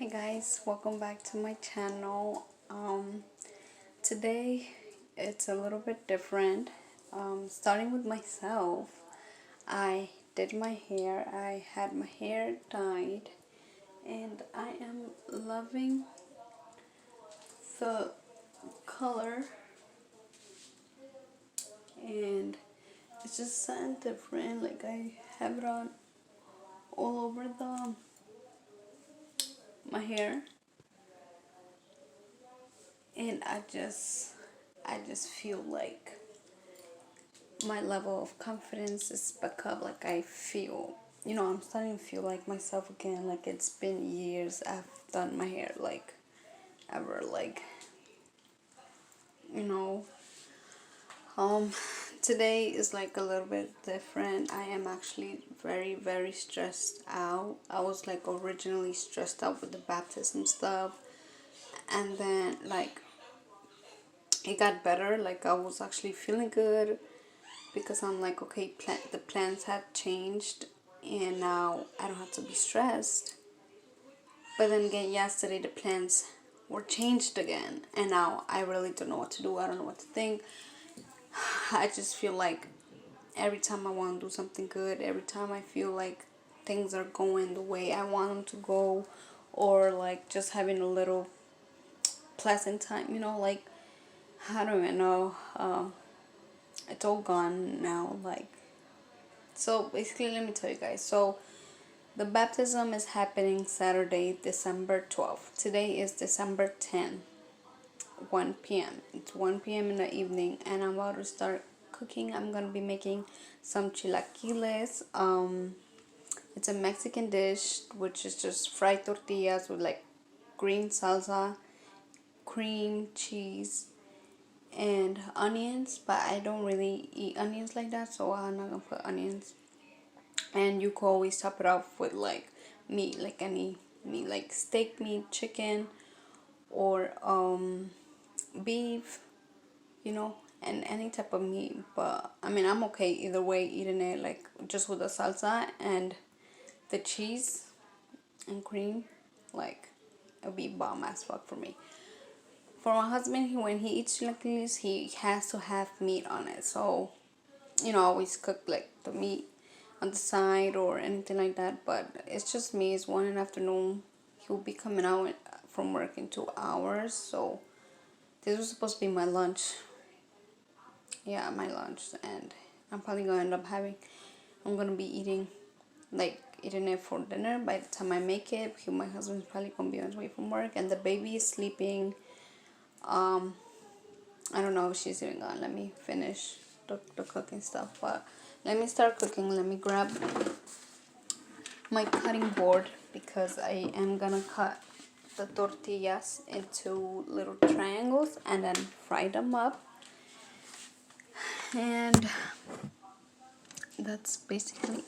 Hi guys, welcome back to my channel. Today it's a little bit different. Starting with myself, I did my hair. I had my hair dyed, and I am loving the color, and it's just something different. Like I have it on all over the my hair, and I just feel like my level of confidence is back up. Like I feel, I'm starting to feel like myself again. Like it's been years I've done my hair, like ever. Like, you know, um, today is like a little bit different. I am actually very, very stressed out. I was like originally stressed out with the baptism stuff, and then like it got better. Like I was actually feeling good because I'm like, okay, the plans had changed and now I don't have to be stressed. But then again, yesterday the plans were changed again, and now I really don't know what to do. I don't know what to think. I just feel like every time I want to do something good, every time I feel like things are going the way I want them to go, or like just having a little pleasant time, like I don't even know. It's all gone now. Like, so basically, let me tell you guys. So the baptism is happening Saturday, December 12th. Today is December 10th, 1 p.m. It's 1 p.m. in the evening, and I'm about to start cooking. I'm gonna be making some chilaquiles. It's a Mexican dish, which is just fried tortillas with like green salsa, cream, cheese, and onions. But I don't really eat onions like that, so I'm not gonna put onions. And you can always top it off with like meat, like any meat, like steak meat, chicken, or beef, and any type of meat. But I mean, I'm okay either way eating it, like just with the salsa and the cheese and cream. Like it'll be bomb as fuck for me. For my husband, when he eats chilaquiles, he has to have meat on it. So I always cook like the meat on the side or anything like that. But it's just me. It's 1 in the afternoon. He'll be coming out from work in 2 hours. So this was supposed to be my lunch. Yeah, my lunch. And I'm probably going to end up I'm going to be eating it for dinner. By the time I make it, my husband's probably going to be on his way from work. And the baby is sleeping. I don't know if she's even gone. Let me finish the cooking stuff. But let me start cooking. Let me grab my cutting board because I am gonna cut the tortillas into little triangles and then fry them up. And that's basically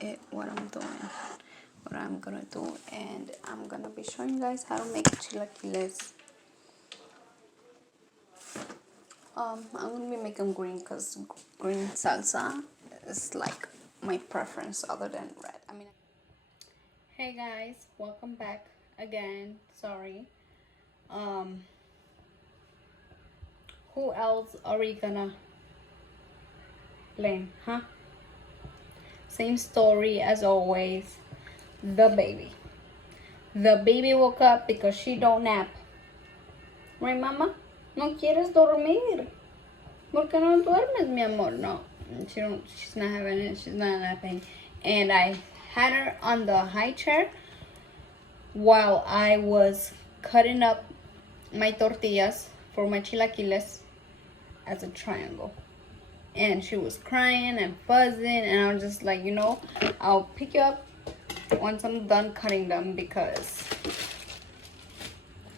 it, what I'm gonna do. And I'm gonna be showing you guys how to make chilaquiles. I'm gonna be making green because green salsa is like my preference other than red. Hey guys, welcome back again. Sorry. Who else are we gonna blame, huh? Same story as always. The baby. The baby woke up because she don't nap. Right, mama? No quieres dormir. ¿Por qué no duermes, mi amor? No, she's not having it. She's not napping. And I had her on the high chair while I was cutting up my tortillas for my chilaquiles as a triangle. And she was crying and fuzzing, and I was just like, I'll pick you up once I'm done cutting them because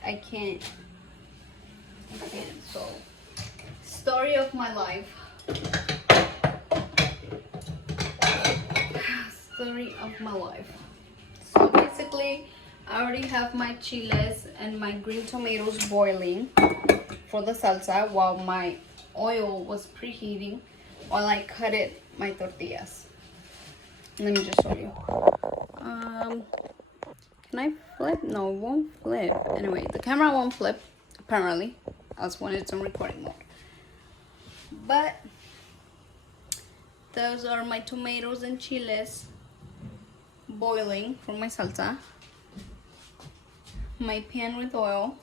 I can't. So, story of my life. Story of my life. So basically, I already have my chiles and my green tomatoes boiling for the salsa while my oil was preheating while I cut my tortillas. Let me just show you. Can I flip? No, it won't flip. Anyway, the camera won't flip, apparently, as when it's on recording mode. But those are my tomatoes and chiles boiling for my salsa. My pan with oil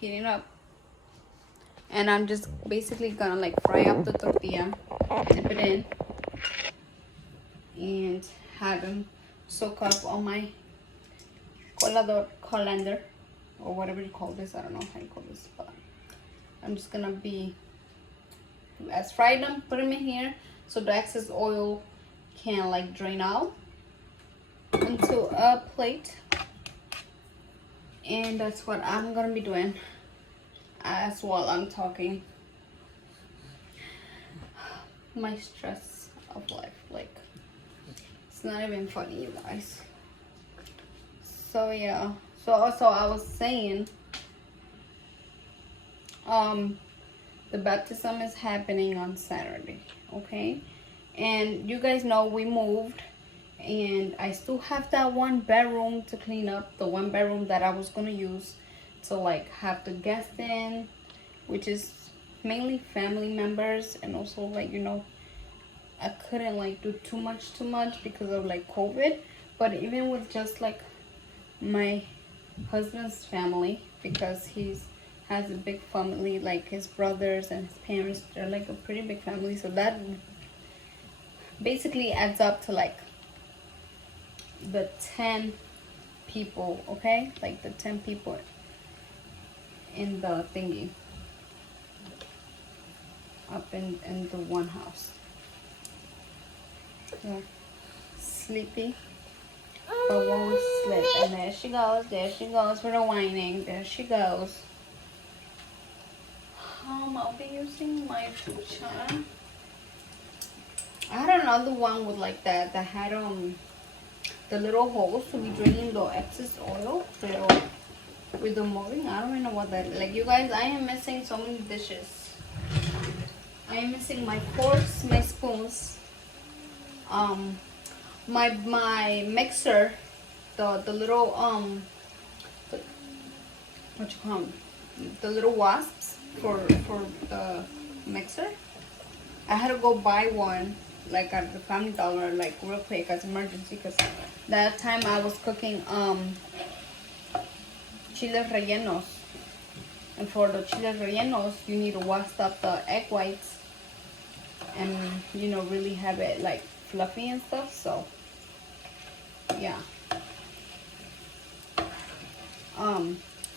heating up, and I'm just basically gonna like fry up the tortilla, dip it in, and have them soak up on my colander, or whatever you call this. I don't know how you call this, but I'm just gonna be as fried them, put them in here so the excess oil can like drain out into a plate. And that's what I'm gonna be doing as while I'm talking. My stress of life, like, it's not even funny, you guys. So yeah, so also I was saying, the baptism is happening on Saturday, okay? And you guys know we moved, and I still have that one bedroom to clean up, the one bedroom that I was gonna use to like have the guests in, which is mainly family members, and also like, you know, I couldn't like do too much because of like COVID. But even with just like my husband's family, because he's has a big family, like his brothers and his parents, they're like a pretty big family, so that basically adds up to like the 10 people, okay? Like the 10 people in the thingy, up in the one house. Yeah. Sleepy, but won't sleep. And there she goes for the whining. There she goes. I'll be using my ducha. I had another one with like that had the little holes to be draining the excess oil, pero with the moving, I don't even know what that is. Like, you guys, I am missing so many dishes. I am missing my forks, my spoons, my mixer, the little what you call them, the little wasps for the mixer. I had to go buy one like at the Family Dollar, like real quick as emergency, because that time I was cooking chiles rellenos, and for the chiles rellenos you need to wasp up the egg whites and, you know, really have it like fluffy and stuff. So yeah,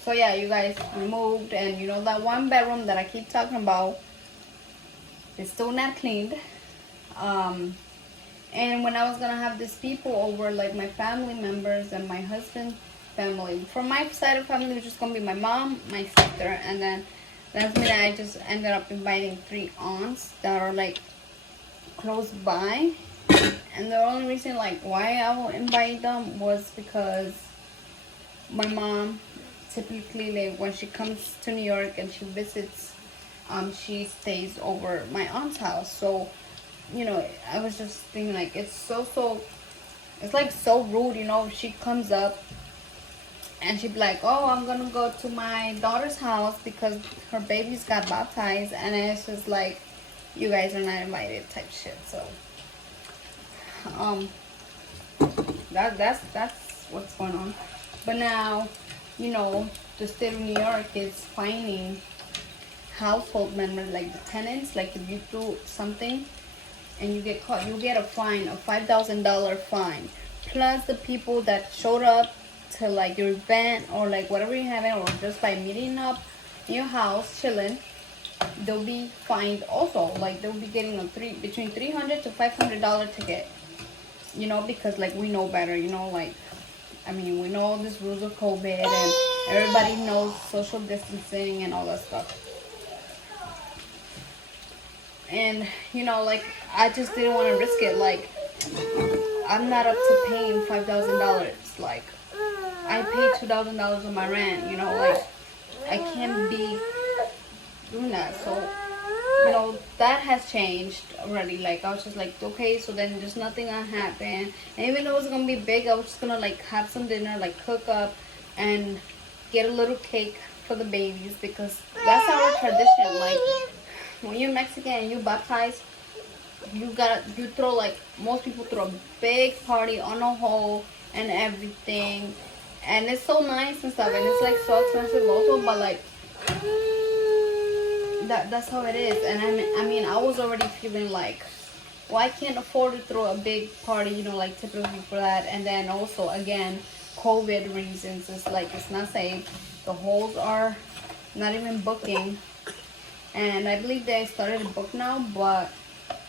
so yeah, you guys, we moved, and you know that one bedroom that I keep talking about is still not cleaned. And when I was gonna have these people over, like my family members and my husband's family, from my side of family, which is gonna be my mom, my sister, and then last minute I just ended up inviting 3 aunts that are like close by. And the only reason like why I will invite them was because my mom typically, like when she comes to New York and she visits, she stays over my aunt's house. So, you know, I was just thinking like it's it's like so rude, you know. She comes up and she'd be like, oh, I'm gonna go to my daughter's house because her baby's got baptized, and it's just like, you guys are not invited type shit. So that's what's going on. But now, you know, the state of New York is fining household members, like the tenants. Like if you do something and you get caught, you get a fine, a $5,000 fine, plus the people that showed up to like your event or like whatever you're having, or just by meeting up in your house chilling, they'll be fined also. Like they'll be getting between $300 to $500 ticket, you know, because like we know better, you know. Like, I mean, we know all these rules of COVID, and everybody knows social distancing and all that stuff. And, you know, like, I just didn't want to risk it. Like, I'm not up to paying $5,000. Like, I pay $2,000 on my rent, you know. Like, I can't be doing that. So, you know, that has changed already. Like, I was just like, okay, so then there's nothing gonna happen. And even though it was gonna be big, I was just gonna like have some dinner, like cook up and get a little cake for the babies, because that's our tradition. Like, when you're Mexican and you baptize, you throw, like, most people throw a big party on a hole and everything, and it's so nice and stuff, and it's like so expensive also, but like that's how it is. And I mean, I was already feeling like, well, I can't afford to throw a big party, you know, like typically for that. And then also, again, COVID reasons, it's like it's not safe. The halls are not even booking, and I believe they started to book now, but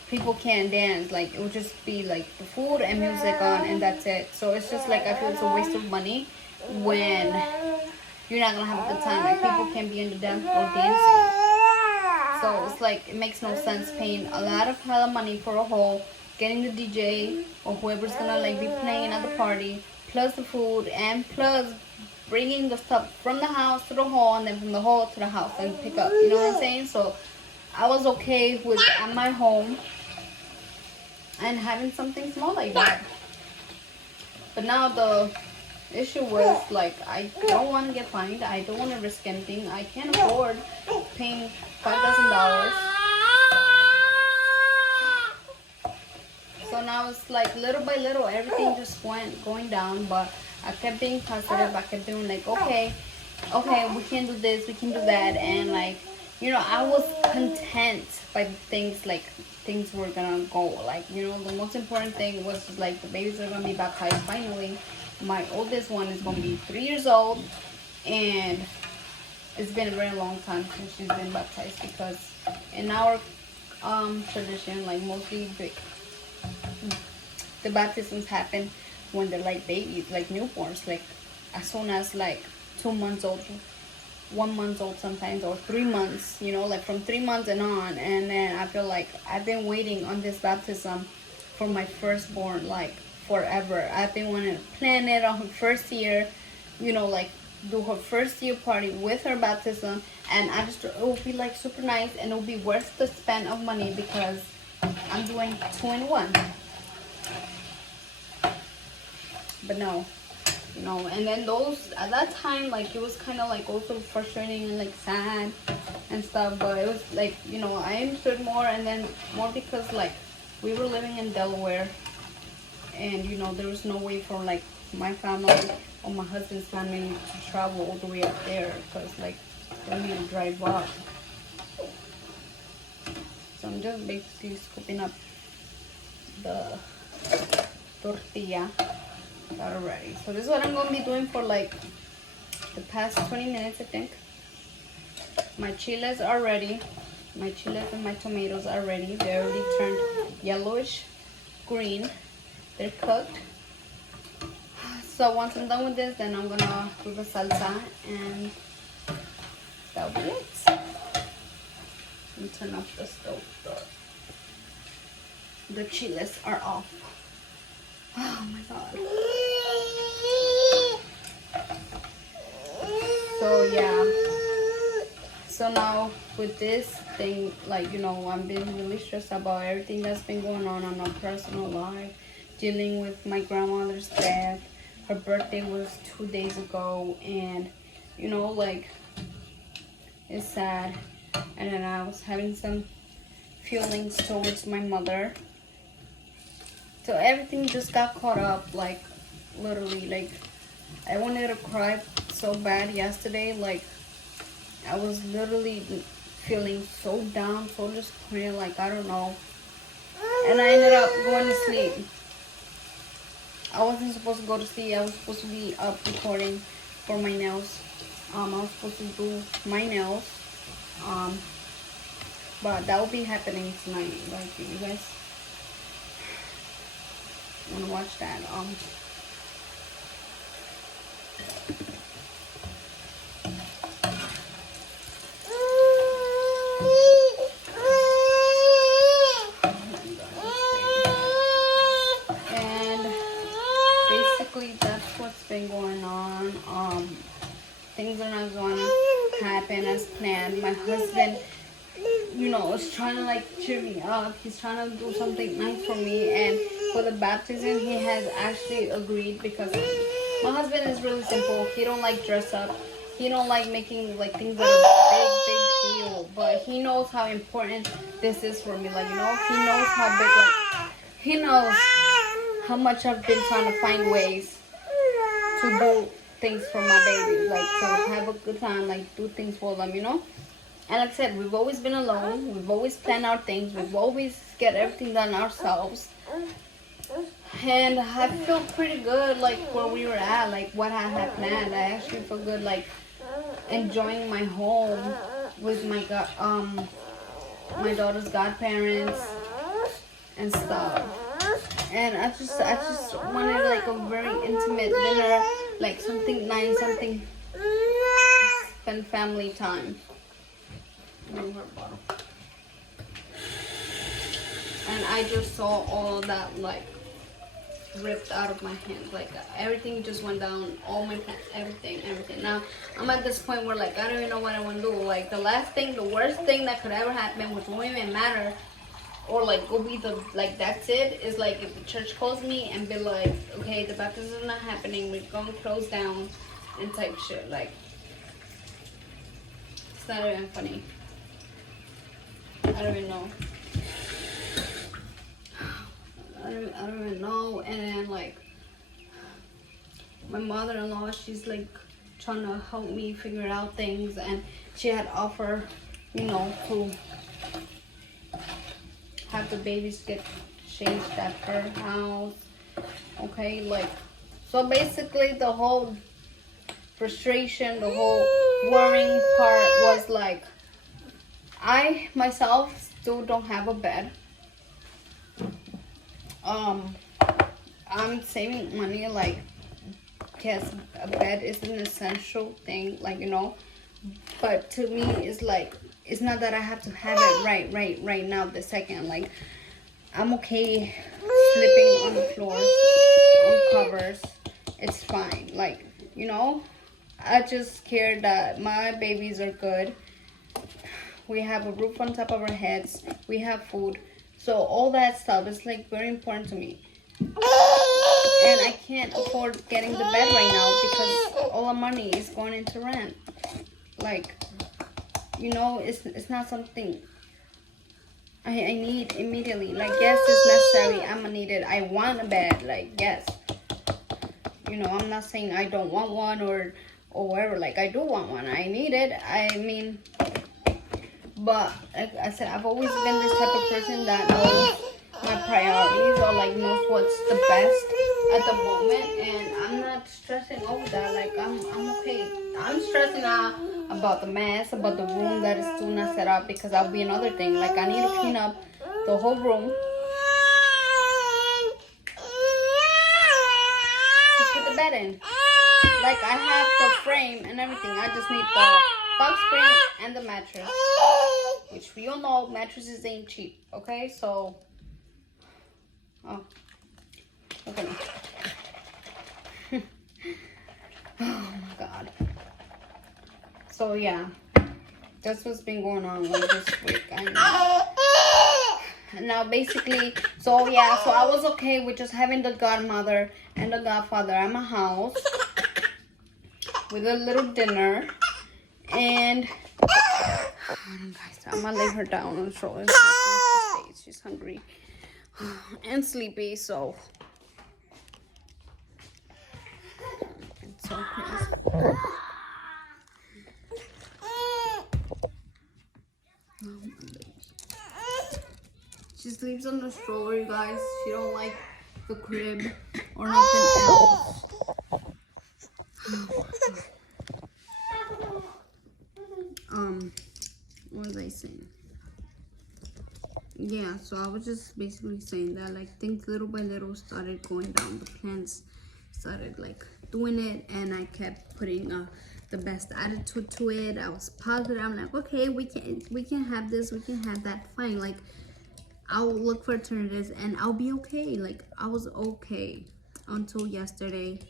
people can't dance. Like, it would just be like the food and music on, and that's it. So it's just like, I feel it's a waste of money when you're not gonna have a good time. Like, people can't be in the dance floor dancing. So it's like, it makes no sense paying a lot of hella money for a hall, getting the DJ or whoever's gonna like be playing at the party, plus the food, and plus bringing the stuff from the house to the hall, and then from the hall to the house and pick up. You know what I'm saying? So I was okay with at my home and having something small like that. But now the issue was like, I don't want to get fined. I don't want to risk anything. I can't afford paying $5,000. So now it's like, little by little, everything just went going down. But I kept being positive. I kept being like, okay, we can do this, we can do that, and like, you know, I was content by things, like things were gonna go. Like, you know, the most important thing was like, the babies are gonna be baptized finally. My oldest one is gonna be 3 years old, and it's been a very long time since she's been baptized, because in our tradition, like, mostly the baptisms happen when they're like babies, like newborns, like as soon as like 2 months old, 1 month old sometimes, or 3 months, you know, like from 3 months and on. And then I feel like I've been waiting on this baptism for my firstborn like forever. I've been wanting to plan it on her first year, you know, like do her first year party with her baptism, and I just, it will be like super nice, and it will be worth the spend of money, because I'm doing 2 in 1. But no, you know. And then those, at that time, like, it was kind of like also frustrating and like sad and stuff, but it was like, you know, I understood more. And then more because like we were living in Delaware, and you know, there was no way for like my family or my husband's family to travel all the way up there, because like they need to drive up. So I'm just basically scooping up the tortilla that are ready. So this is what I'm going to be doing for like the past 20 minutes, I think. My chiles are ready. My chiles and my tomatoes are ready. They already turned yellowish green. They're cooked. So once I'm done with this, then I'm going to do the salsa, and that'll be it. Let me turn off the stove. The chiles are off. Oh my god. So yeah. So now with this thing, like, you know, I'm being really stressed about everything that's been going on in my personal life. Dealing with my grandmother's death. Her birthday was 2 days ago, and you know, like, it's sad. And then I was having some feelings towards my mother. So everything just got caught up, like, literally, like, I wanted to cry so bad yesterday. Like, I was literally feeling so down, so disappointed, like, I don't know. And I ended up going to sleep. I wasn't supposed to go to sleep. I was supposed to be up recording for my nails. I was supposed to do my nails. But that will be happening tonight. Like, you guys want to watch that. And basically that's what's been going on. Things are not going to happen as planned. My husband you know, is trying to like cheer me up. He's trying to do something nice for me, and for the baptism, he has actually agreed because my husband is really simple. He don't like dress up. He don't like making like things that are big deal. But he knows how important this is for me. Like, you know, he knows how big, like, he knows how much I've been trying to find ways to do things for my baby, like to have a good time, like do things for them, you know. And like I said, we've always been alone. We've always planned our things. We've always get everything done ourselves. And I feel pretty good, like where we were at, like what I had planned. I actually feel good, like enjoying my home with my daughter's godparents and stuff. And I just wanted like a very intimate dinner, like something nice, something spend family time. And I just saw all of that like ripped out of my hands, like everything just went down, all my plans, everything. Now I'm at this point where like I don't even know what I want to do. Like the worst thing that could ever happen, which won't even matter, or like go be the like that's it, is like if the church calls me and be like, okay, the baptism is not happening, we're gonna close down and type shit. Like it's not even funny. I don't even know. I don't even know. And then like my mother-in-law, she's like trying to help me figure out things, and she had offered, you know, to have the babies get changed at her house. Okay, like so basically the whole frustration, the whole worrying part was like I myself still don't have a bed. I'm saving money, like yes, a bed is an essential thing, like, you know, but to me it's like it's not that I have to have it right now this second. Like I'm okay sleeping on the floor, on covers, it's fine. Like, you know, I just care that my babies are good. We have a roof on top of our heads, we have food, so all that stuff is like very important to me. And I can't afford getting the bed right now because all the money is going into rent. Like, you know, it's not something I need immediately. Like, yes, it's necessary. I'm gonna need it. I want a bed. Like, yes. You know, I'm not saying I don't want one or whatever. Like, I do want one. I need it. I mean, but like I said, I've always been this type of person that knows my priorities, or like knows what's the best at the moment, and I'm not stressing over that. Like I'm okay. I'm stressing out about the mess, about the room that is still not set up, because that'll be another thing. Like I need to clean up the whole room to put the bed in. Like I have the frame and everything. I just need the box spring and the mattress, which we all know mattresses ain't cheap. Okay, so oh, okay. Oh my god. So yeah, that's what's been going on like this week. I know. Now basically, so yeah, so I was okay with just having the godmother and the godfather at my house with a little dinner, and guys, I'm gonna lay her down on the shoulder. She's hungry and sleepy, so it's so crazy. She sleeps on the stroller, you guys. She don't like the crib or nothing else. What was I saying? Yeah, so I was just basically saying that like things little by little started going down. The plans started like doing it, and I kept putting the best attitude to it. I was positive. I'm like, okay, we can have this, we can have that, fine. Like I'll look for alternatives and I'll be okay. Like I was okay until yesterday.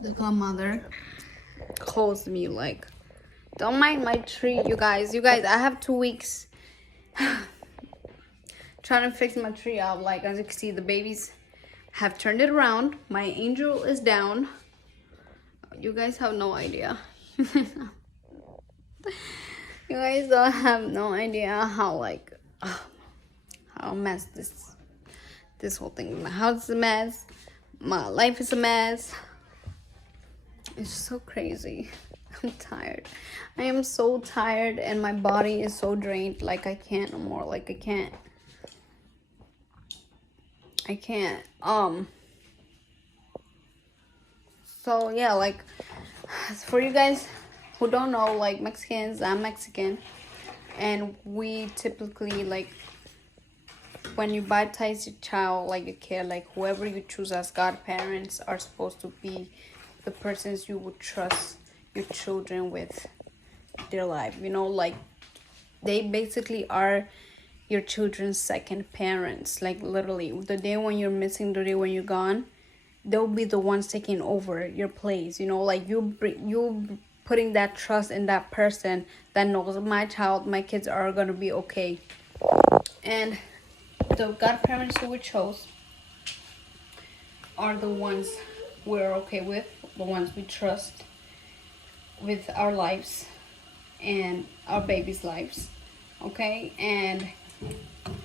The godmother calls me like Don't mind my tree, you guys. You guys, I have 2 weeks trying to fix my tree up. Like, as you can see, the babies have turned it around. My angel is down. You guys have no idea. You guys don't have no idea how, like, how a mess this whole thing. My house is a mess. My life is a mess. It's so crazy. I'm tired. I am so tired, and my body is so drained. Like, I can't no more. Like, I can't. So yeah, like, for you guys who don't know, like, Mexicans, I'm Mexican, and we typically, like, when you baptize your child, like a kid, like whoever you choose as godparents are supposed to be the persons you would trust your children with their life. You know, like, they basically are your children's second parents. Like, literally, the day when you're missing, the day when you're gone, they'll be the ones taking over your place. You know, like, you putting that trust in that person that knows my child, my kids are gonna be okay. And the godparents who we chose are the ones we're okay with, the ones we trust with our lives and our babies' lives, okay? And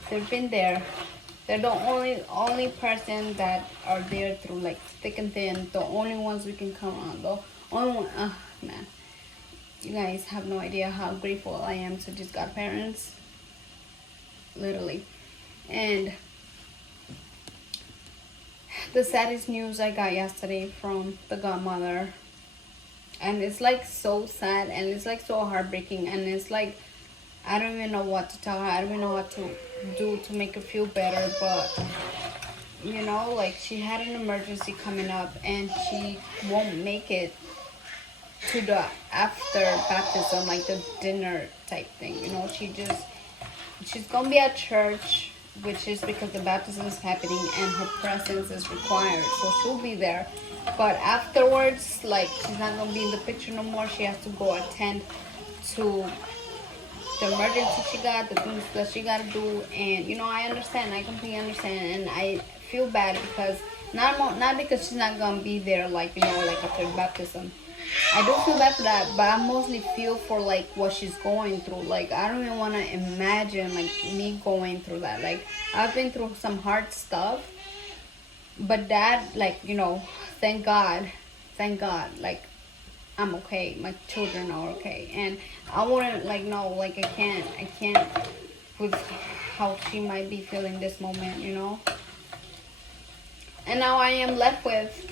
they've been there. They're the only person that are there through, like, thick and thin. The only ones we can count on. The only one. Man, you guys have no idea how grateful I am to these godparents. Literally. And the saddest news I got yesterday from the godmother, and it's like so sad, and it's like so heartbreaking, and it's like I don't even know what to tell her. I don't even know what to do to make her feel better. But you know, like, she had an emergency coming up, and she won't make it to the after baptism, like the dinner type thing. You know, she's gonna be at church, which is because the baptism is happening and her presence is required, so she'll be there. But afterwards, like, she's not gonna be in the picture no more. She has to go attend to the emergency she got, the things that she gotta do. And you know, I understand, I completely understand, and I feel bad because not because she's not gonna be there, like, you know, like after baptism. I do feel bad for that, but I mostly feel for, like, what she's going through. Like, I don't even want to imagine, like, me going through that. Like, I've been through some hard stuff, but that, like, you know, thank God, like, I'm okay. My children are okay, and I wouldn't, like, no, like, I can't with how she might be feeling this moment, you know. And now I am left with,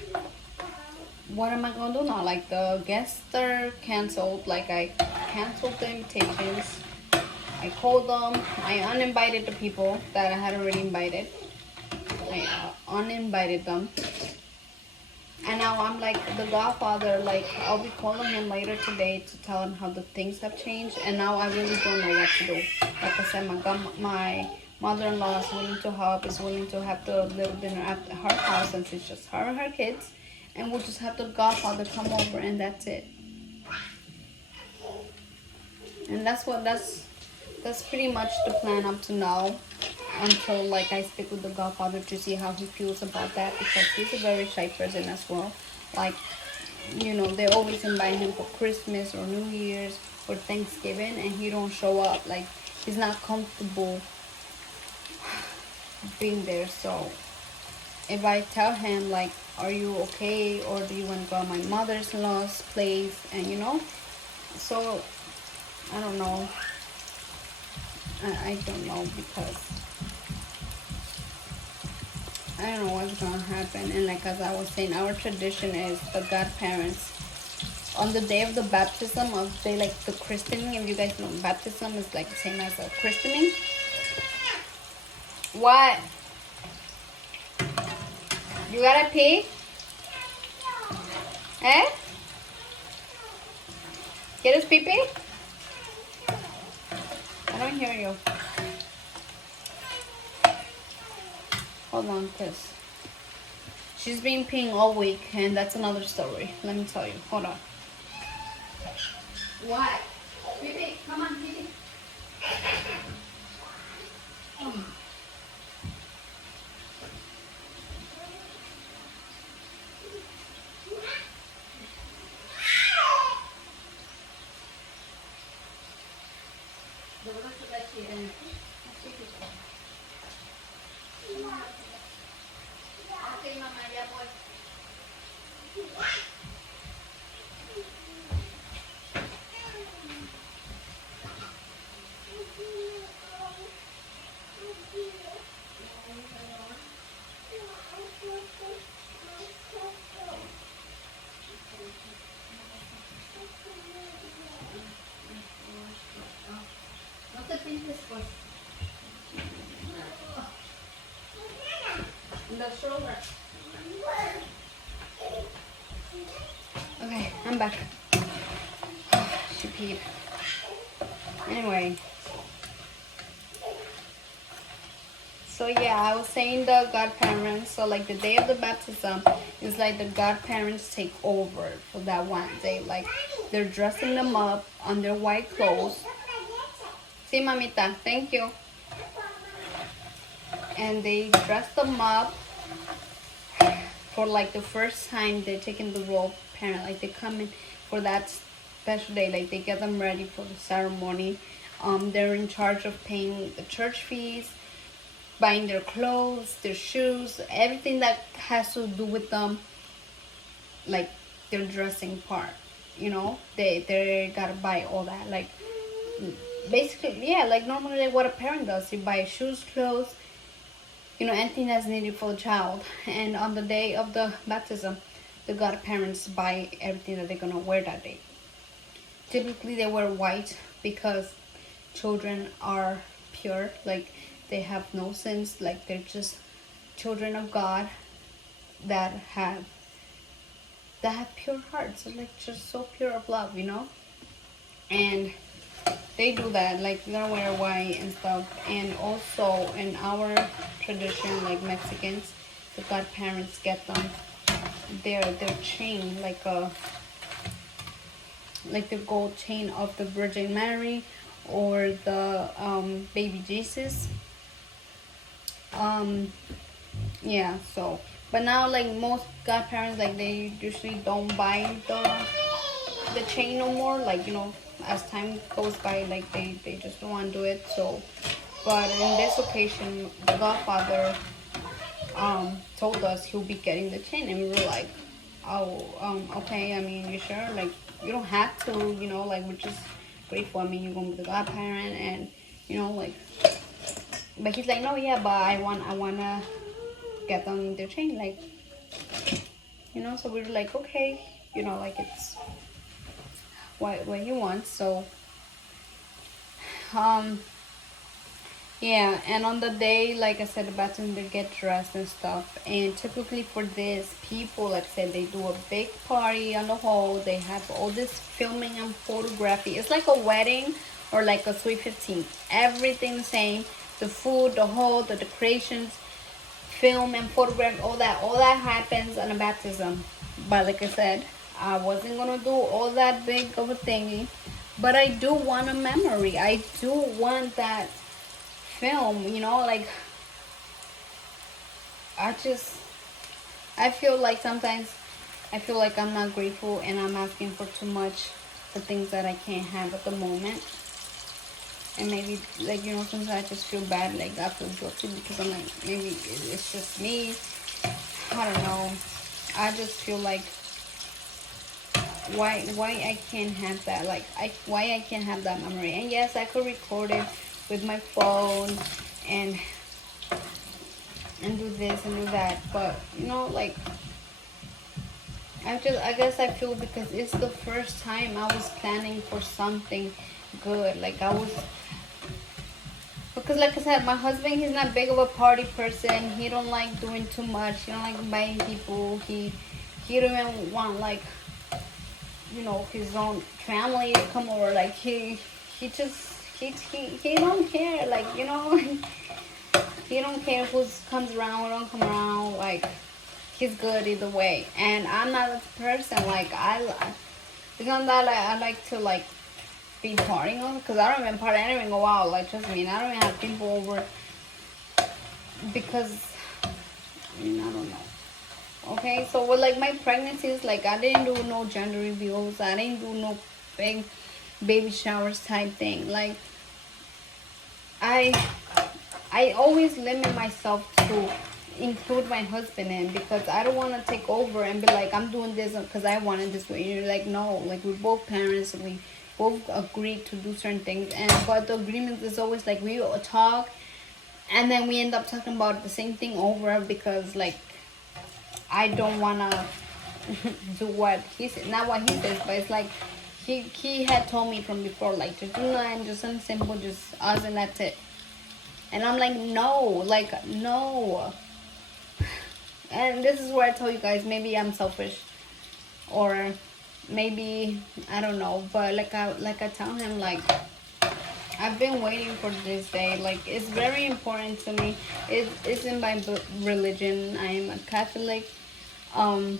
what am I gonna do now? Like, the guests are canceled. Like, I canceled the invitations. I called them. I uninvited the people that I had already invited. I uninvited them. And now I'm like, the godfather, like, I'll be calling him later today to tell him how the things have changed. And now I really don't know what to do. Like I said, my mother-in-law is willing to help, is willing to have the little dinner at her house, since it's just her and her kids. And we'll just have the godfather come over, and that's it. And that's pretty much the plan up to now, until, like, I speak with the godfather to see how he feels about that, because he's a very shy person as well. Like, you know, they always invite him for Christmas or New Year's or Thanksgiving, and he don't show up. Like, he's not comfortable being there. So if I tell him, like, are you okay, or do you want to go to my mother-in-law's place, and you know, so I don't know. I don't know, because I don't know what's gonna happen. And like, as I was saying, our tradition is the godparents on the day of the baptism, of the, like, the christening. If you guys know, baptism is like the same as a christening. What? You gotta pee? Eh? ¿Quieres pipí? I don't hear you. Hold on, because she's been peeing all week, and that's another story. Let me tell you. Hold on. What? Baby, come on, baby. Okay, mama, ya voy. No te pintes, pues. The shoulder. Okay, I'm back. She peed. Anyway. So yeah, I was saying the godparents. So like the day of the baptism is like the godparents take over for that one day. Like they're dressing them up on their white clothes. Sí, mamita, thank you. And they dress them up for like the first time they're taking the role of parent. Like they come in for that special day. Like they get them ready for the ceremony. They're in charge of paying the church fees, buying their clothes, their shoes, everything that has to do with them, like their dressing part. You know, they gotta buy all that. Like basically, yeah, like normally like what a parent does. You buy shoes, clothes, you know, anything that's needed for the child. And on the day of the baptism, the godparents buy everything that they're gonna wear that day. Typically, they wear white because children are pure. Like they have no sins. Like they're just children of God that have pure hearts. Like just so pure of love, you know. And they do that, like they're gonna wear white and stuff. And also in our tradition, like Mexicans, the godparents get them their chain, like the gold chain of the Virgin Mary or the baby Jesus. Yeah, so but now like most godparents, like they usually don't buy the chain no more. Like, you know, as time goes by, like they just don't want to do it. So but in this occasion, the godfather told us he'll be getting the chain, and we were like, oh, okay, I mean, you sure? Like, you don't have to, you know, like, we're just grateful. I mean, you're gonna be the godparent, and you know, like, but he's like, no, yeah, but I wanna get them their chain, like, you know. So we were like, okay, you know, like, it's what you want. So yeah, and on the day, like I said, the baptism, they get dressed and stuff. And typically for this, people, like I said, they do a big party on the hall. They have all this filming and photography. It's like a wedding or like a Sweet 15. Everything the same. The food, the hall, the decorations, film and photograph, all that happens on a baptism. But like I said, I wasn't gonna do all that big of a thingy. But I do want a memory. I do want that film, you know, like I feel like sometimes I feel like I'm not grateful and I'm asking for too much for things that I can't have at the moment. And maybe, like, you know, sometimes I just feel bad, like I feel guilty because I'm like, maybe it's just me, I don't know. I just feel like why I can't have that, like why I can't have that memory. And yes, I could record it with my phone and do this and do that, but you know, like I guess I feel because it's the first time I was planning for something good. Like I was, because like I said, my husband, he's not big of a party person. He don't like doing too much. He don't like inviting people. He don't even want, like, you know, his own family to come over. Like he don't care. Like, you know, he don't care who comes around or don't come around. Like he's good either way. And I'm not a person, like it's not that like I like to like be partying on, because I don't even party. I don't even go out. Like, trust me, and I don't even have people over because, I mean, I don't know. Okay, so with like my pregnancies, like I didn't do no gender reveals. I didn't do no big baby showers type thing. Like I always limit myself to include my husband in, because I don't want to take over and be like, I'm doing this because I wanted this way. You're like, no, like we're both parents, we both agreed to do certain things, and but the agreement is always like we talk, and then we end up talking about the same thing over, because like I don't want to do what he said, not what he says, but it's like he had told me from before, like just do nothing, just something simple, just us and that's it. And I'm like, no, like no. And this is where I tell you guys, maybe I'm selfish, or maybe I don't know, but like I tell him, like I've been waiting for this day. Like it's very important to me. It's in my religion. I am a Catholic. I'm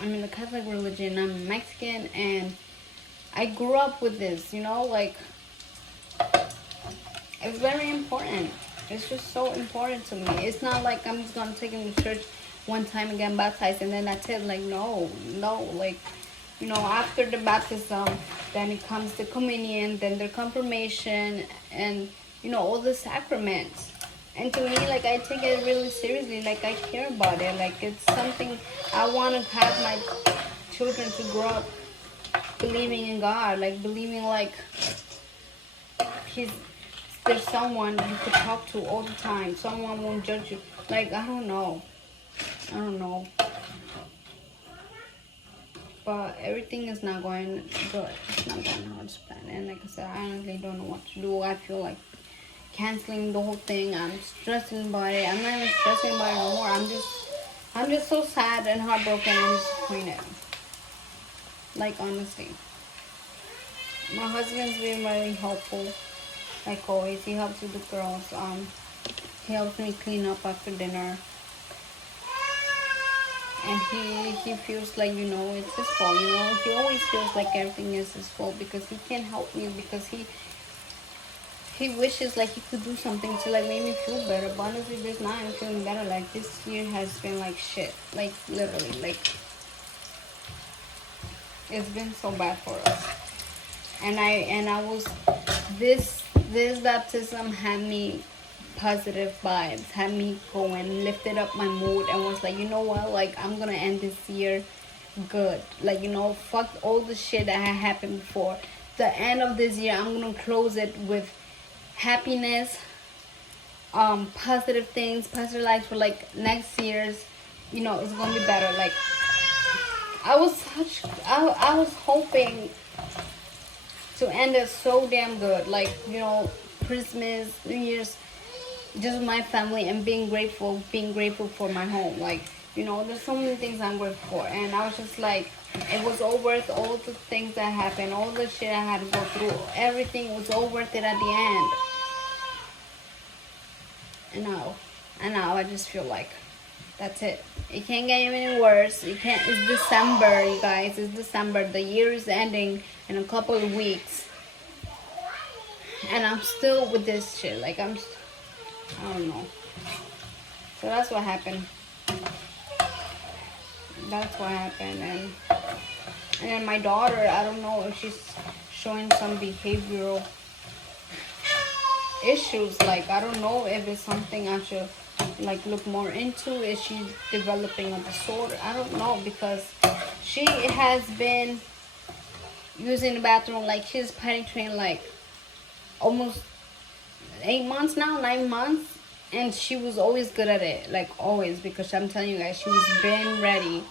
in the Catholic religion. I'm Mexican, and I grew up with this. You know, like it's very important. It's just so important to me. It's not like I'm just gonna take him to church one time and get baptized and then that's it. Like no, like you know, after the baptism, then it comes the communion, then the confirmation, and you know, all the sacraments. And to me, like I take it really seriously. Like I care about it. Like it's something I want to have my children to grow up believing in God, like believing like there's someone you could talk to all the time. Someone won't judge you. Like, I don't know. But everything is not going good. It's not going how it's planned. And like I said, I honestly don't know what to do. I feel like canceling the whole thing. I'm stressing about it. I'm not even stressing about it no more. I'm just so sad and heartbroken and disappointed. Like, honestly. My husband's been really helpful. Like always, he helps with the girls. He helps me clean up after dinner. And he feels like, you know, it's his fault, you know. He always feels like everything is his fault because he can't help me, because he wishes like he could do something to like make me feel better. But honestly, there's not. I'm feeling better. Like this year has been like shit. Like literally, like it's been so bad for us. And I was this baptism had me positive vibes, had me going, lifted up my mood, and was like, you know what, like I'm gonna end this year good. Like, you know, fuck all the shit that had happened before. The end of this year, I'm gonna close it with happiness, positive things, positive life for like next year's, you know, it's gonna be better. Like I was hoping to end it so damn good, like, you know, Christmas, New Year's, just with my family, and being grateful for my home. Like, you know, there's so many things I'm grateful for, and I was just like, it was all worth all the things that happened, all the shit I had to go through. Everything was all worth it at the end. And now I just feel like that's it. It can't get any worse. It can't. It's December, you guys. It's December. The year is ending in a couple of weeks, and I'm still with this shit. Like I don't know. So that's what happened. And then my daughter, I don't know if she's showing some behavioral issues. Like I don't know if it's something I should like look more into. Is she developing a disorder? I don't know, because she has been using the bathroom, like she's potty trained like almost 9 months, and she was always good at it, like always, because I'm telling you guys, she's been ready.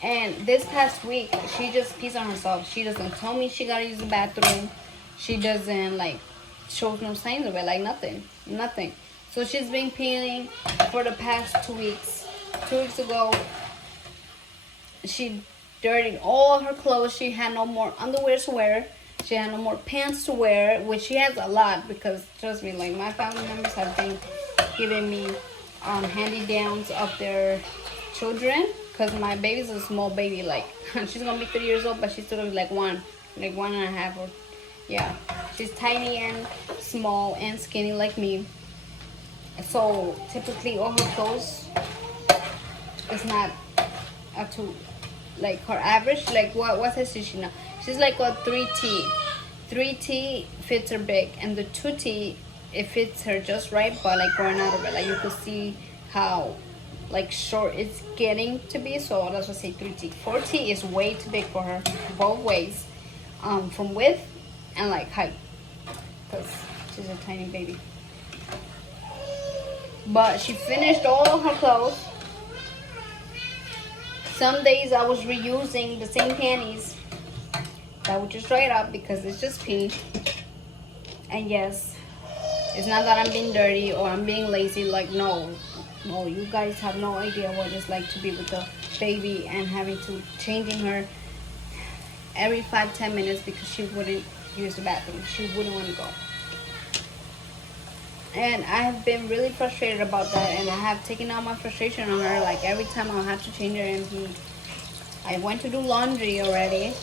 And this past week, she just pees on herself. She doesn't tell me she gotta use the bathroom. She doesn't like shows no signs of it, like nothing. So she's been peeing for the past 2 weeks. 2 weeks ago, she dirtied all her clothes. She had no more underwear to wear. She had no more pants to wear, which she has a lot, because trust me, like my family members have been giving me handy-downs of their children, because my baby's a small baby. Like she's gonna be 3 years old, but she still looks like one. like 1.5 or yeah. She's tiny and small and skinny like me. So typically all her clothes is not up to like her average. Like what size is she now? She's like a 3T. 3T fits her big, and the 2T it fits her just right, but like growing out of it, like you could see how like short it's getting to be. So that's what I say 3T. 4T is way too big for her both ways, from width and like height, because she's a tiny baby. But she finished all her clothes. Some days I was reusing the same panties. That would just dry it up because it's just pee. And yes, it's not that I'm being dirty or I'm being lazy. Like, no, you guys have no idea what it's like to be with the baby and having to changing her every 5-10 minutes because she wouldn't use the bathroom. She wouldn't want to go. And I have been really frustrated about that, and I have taken out my frustration on her. Like every time I'll have to change her and pee. I went to do laundry already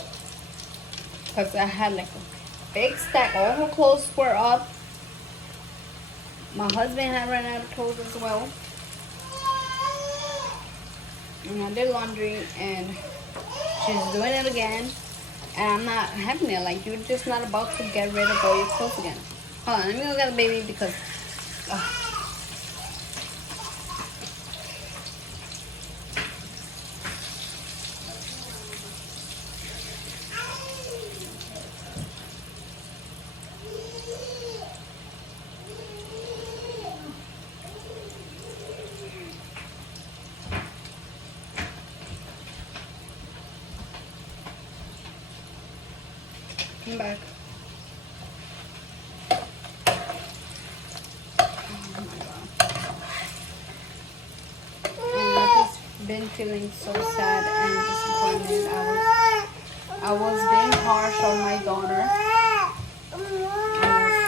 because I had like a big stack. All her clothes were up. My husband had run out of clothes as well. And I did laundry, and she's doing it again. And I'm not having it. Like, you're just not about to get rid of all your clothes again. Hold on, let me go get the baby because... Come back. Been feeling so sad and disappointed. I was being harsh on my daughter. I was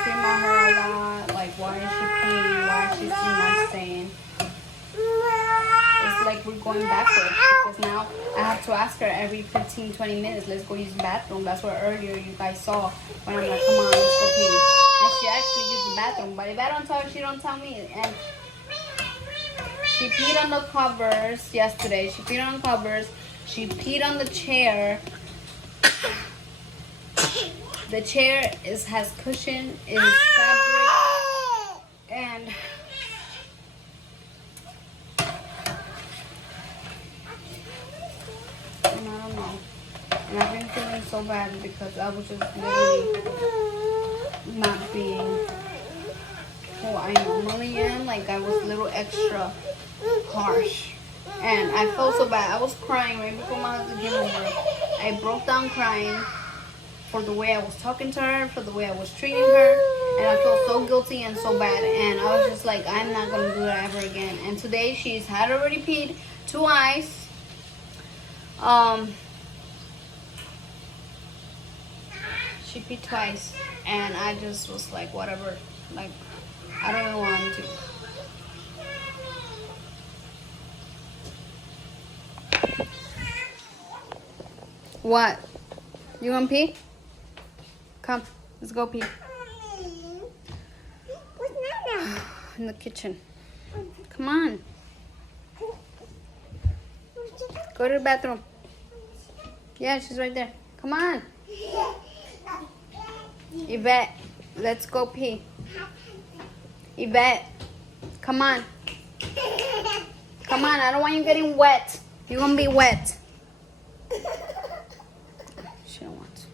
screaming at her a lot, like why is she peeing, why is she not staying. It's like we're going backwards because now I have to ask her every 15-20 minutes, let's go use the bathroom. That's what earlier you guys saw when I'm like, come on, let's go pee. And she actually used the bathroom, but if I don't tell her, she don't tell me. And she peed on the covers yesterday. She peed on the covers. She peed on the chair. The chair has cushion, is fabric, and I don't know. And I've been feeling so bad because I was just literally not being who I normally am. Like, I was a little extra harsh, and I felt so bad. I was crying right before my husband came over. I broke down crying for the way I was talking to her, for the way I was treating her, and I felt so guilty and so bad. And I was just like, I'm not gonna do that ever again. And today she's had already peed twice. She peed twice, and I just was like, whatever. Like, I don't even want to. What? You want to pee? Come, let's go pee. In the kitchen. Come on. Go to the bathroom. Yeah, she's right there. Come on. Yvette, let's go pee. Yvette, come on. Come on, I don't want you getting wet. You're going to be wet. She don't want to.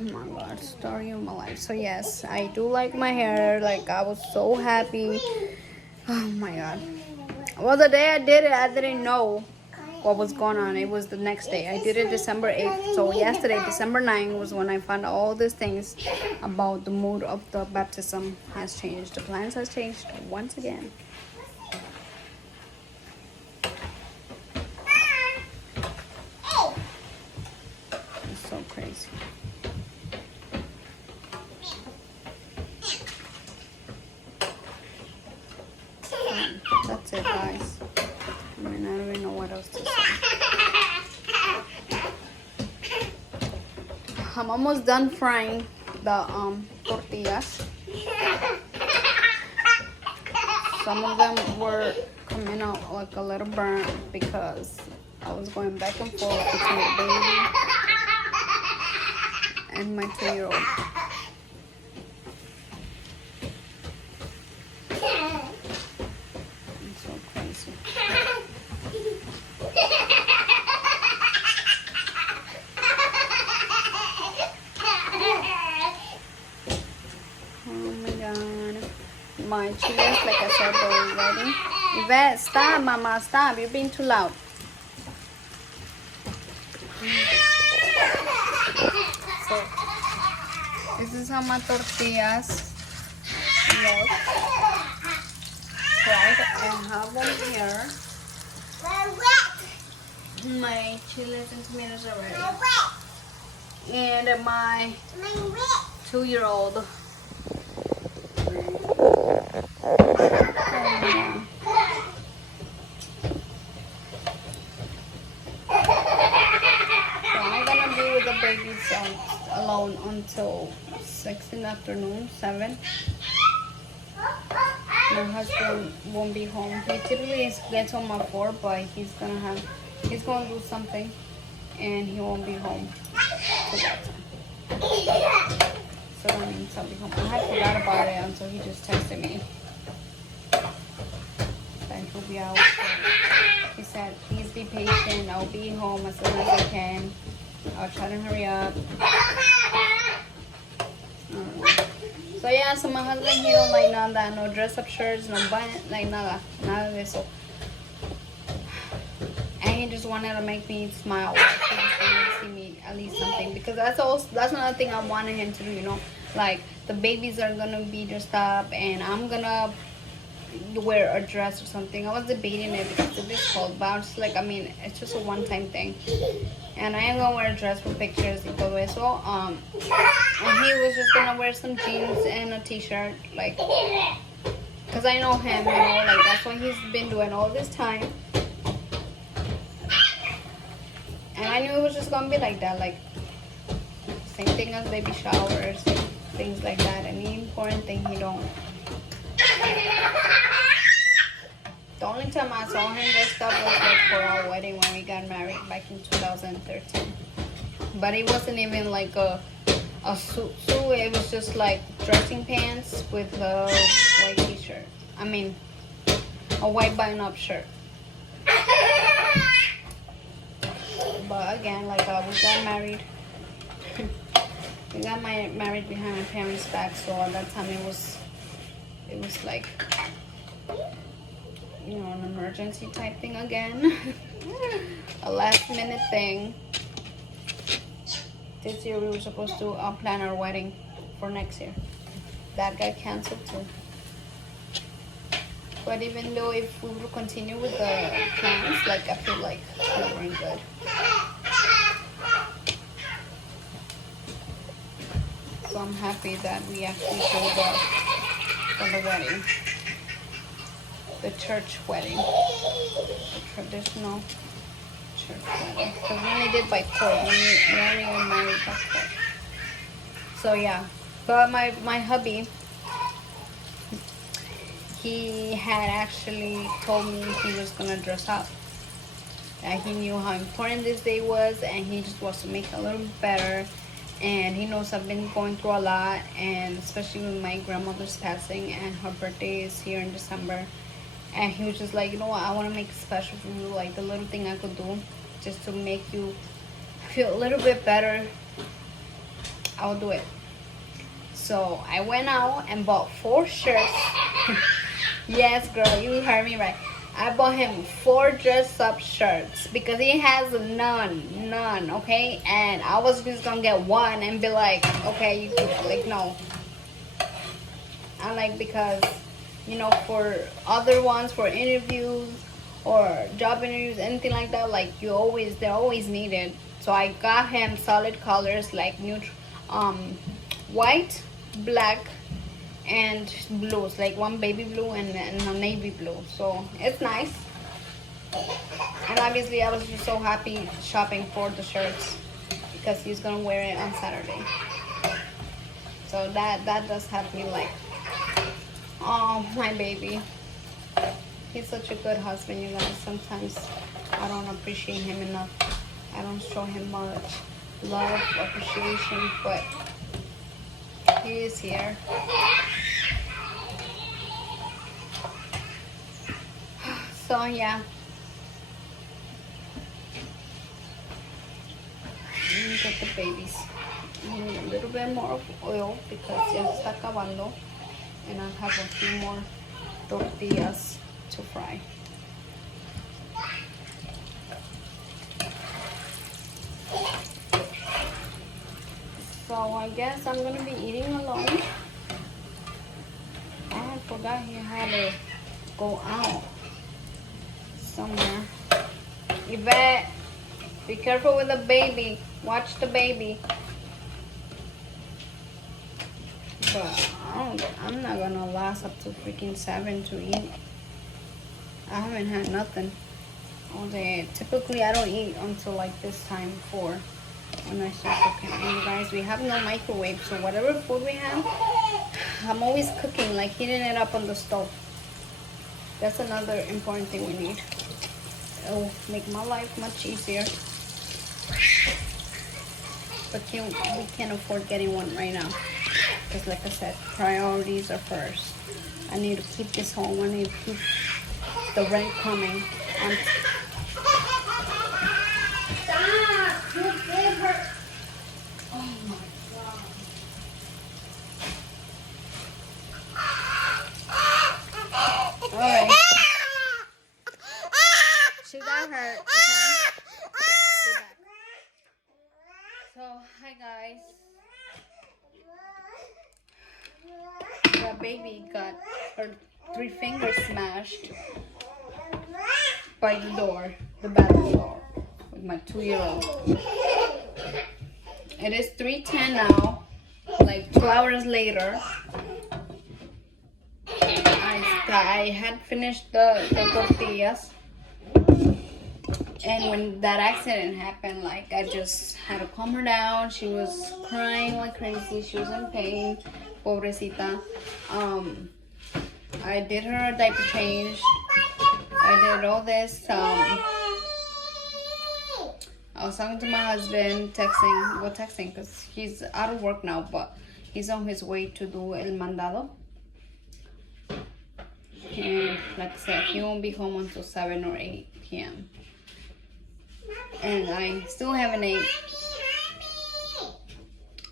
Oh my God, story of my life. So yes, I do like my hair. Like, I was so happy. Oh my God. Well, the day I did it, I didn't know what was going on. It was the next day. I did it December 8th. So yesterday, December 9th, was when I found out all these things about the mood of the baptism has changed. The plans has changed once again. It's so crazy. That's it, guys. I mean, I don't even know what else to say. I'm almost done frying the tortillas. Some of them were coming out like a little burnt because I was going back and forth between the baby and my 2-year-old. I'm so crazy. Oh my god. My chiles, like I said, they're ready. Yvette, stop, mama, stop. You're being too loud. So, this is how my tortillas look. Right, I have them here. My chiles and tomatoes are ready. And my 2-year-old. Babies alone until 6 in the afternoon, 7. My husband won't be home. He typically gets home at 4, but he's gonna do something, and he won't be home till that time. So that means I'll be home. I had forgot about it until he just texted me that he'll be out. He said, "Please be patient. I'll be home as soon as I can. I'll try to hurry up." So yeah, so my husband, he don't like none of that, no dress up shirts, no button, like nada of this. So, and he just wanted to make me smile. He just wanted to see me at least something, because that's another thing I wanted him to do, you know, like the babies are gonna be dressed up and I'm gonna wear a dress or something. I was debating it because it's a bit cold, but I was like, I mean, it's just a one-time thing. And I am gonna wear a dress for pictures y todo eso. And he was just gonna wear some jeans and a t-shirt, like, cause I know him, you know, like that's what he's been doing all this time. And I knew it was just gonna be like that, like same thing as baby showers, things like that. Any important thing he don't. The only time I saw him dressed up was like for our wedding when we got married back in 2013. But it wasn't even like a suit. It was just like dressing pants with a white t-shirt. I mean, a white button-up shirt. But again, like we got married. We got married behind my parents' back, so at that time it was like, you know, an emergency type thing again. A last minute thing. This year we were supposed to plan our wedding for next year. That got canceled too. But even though if we will continue with the plans, like I feel like we're in good. So I'm happy that we actually showed up for the wedding. The church wedding. The traditional church wedding. Because we only did by court. We only got married by court. So yeah. But my hubby, he had actually told me he was gonna dress up. That he knew how important this day was, and he just wants to make it a little better. And he knows I've been going through a lot, and especially with my grandmother's passing, and her birthday is here in December. And he was just like, you know what, I want to make it special for you, like the little thing I could do just to make you feel a little bit better, I'll do it. So I went out and bought 4 shirts. Yes, girl, you heard me right. I bought him 4 dress-up shirts because he has none, okay? And I was just gonna get one and be like, okay, you could, like, no. I like, because, you know, for other ones, for interviews or job interviews, anything like that, like, they're always needed. So I got him solid colors, like neutral, white, black, and blues, like one baby blue and a navy blue. So it's nice. And obviously I was just so happy shopping for the shirts because he's gonna wear it on Saturday. So that does have me like, oh, my baby. He's such a good husband, you guys. Sometimes I don't appreciate him enough. I don't show him much love, appreciation, but he is here. So yeah. Let me get the babies. I need a little bit more of oil because ya está acabando. And I have a few more tortillas to fry. So I guess I'm gonna be eating alone. I forgot he had to go out somewhere. Yvette, be careful with the baby. Watch the baby. But I'm not gonna last up to freaking 7 to eat. I haven't had nothing all day. Typically, I don't eat until like this time 4 when I start cooking. And you guys, we have no microwave, so whatever food we have, I'm always cooking, like heating it up on the stove. That's another important thing we need. It'll make my life much easier. But we can't afford getting one right now. Because like I said, priorities are first. I need to keep this home. I need to keep the rent coming. Stop! You gave her. Oh my God. Alright. She got hurt, okay? Be back. So, hi guys. The baby got her 3 fingers smashed by the door, the bathroom door, with my 2-year-old. It is 3:10 now, like 2 hours later. I had finished the tortillas, and when that accident happened, like I just had to calm her down. She was crying like crazy. She was in pain. Pobrecita. I did her a diaper change. I did all this. I was talking to my husband, texting because he's out of work now, but he's on his way to do el mandado. And like I said, he won't be home until 7 or 8 p.m. And I still haven't ate.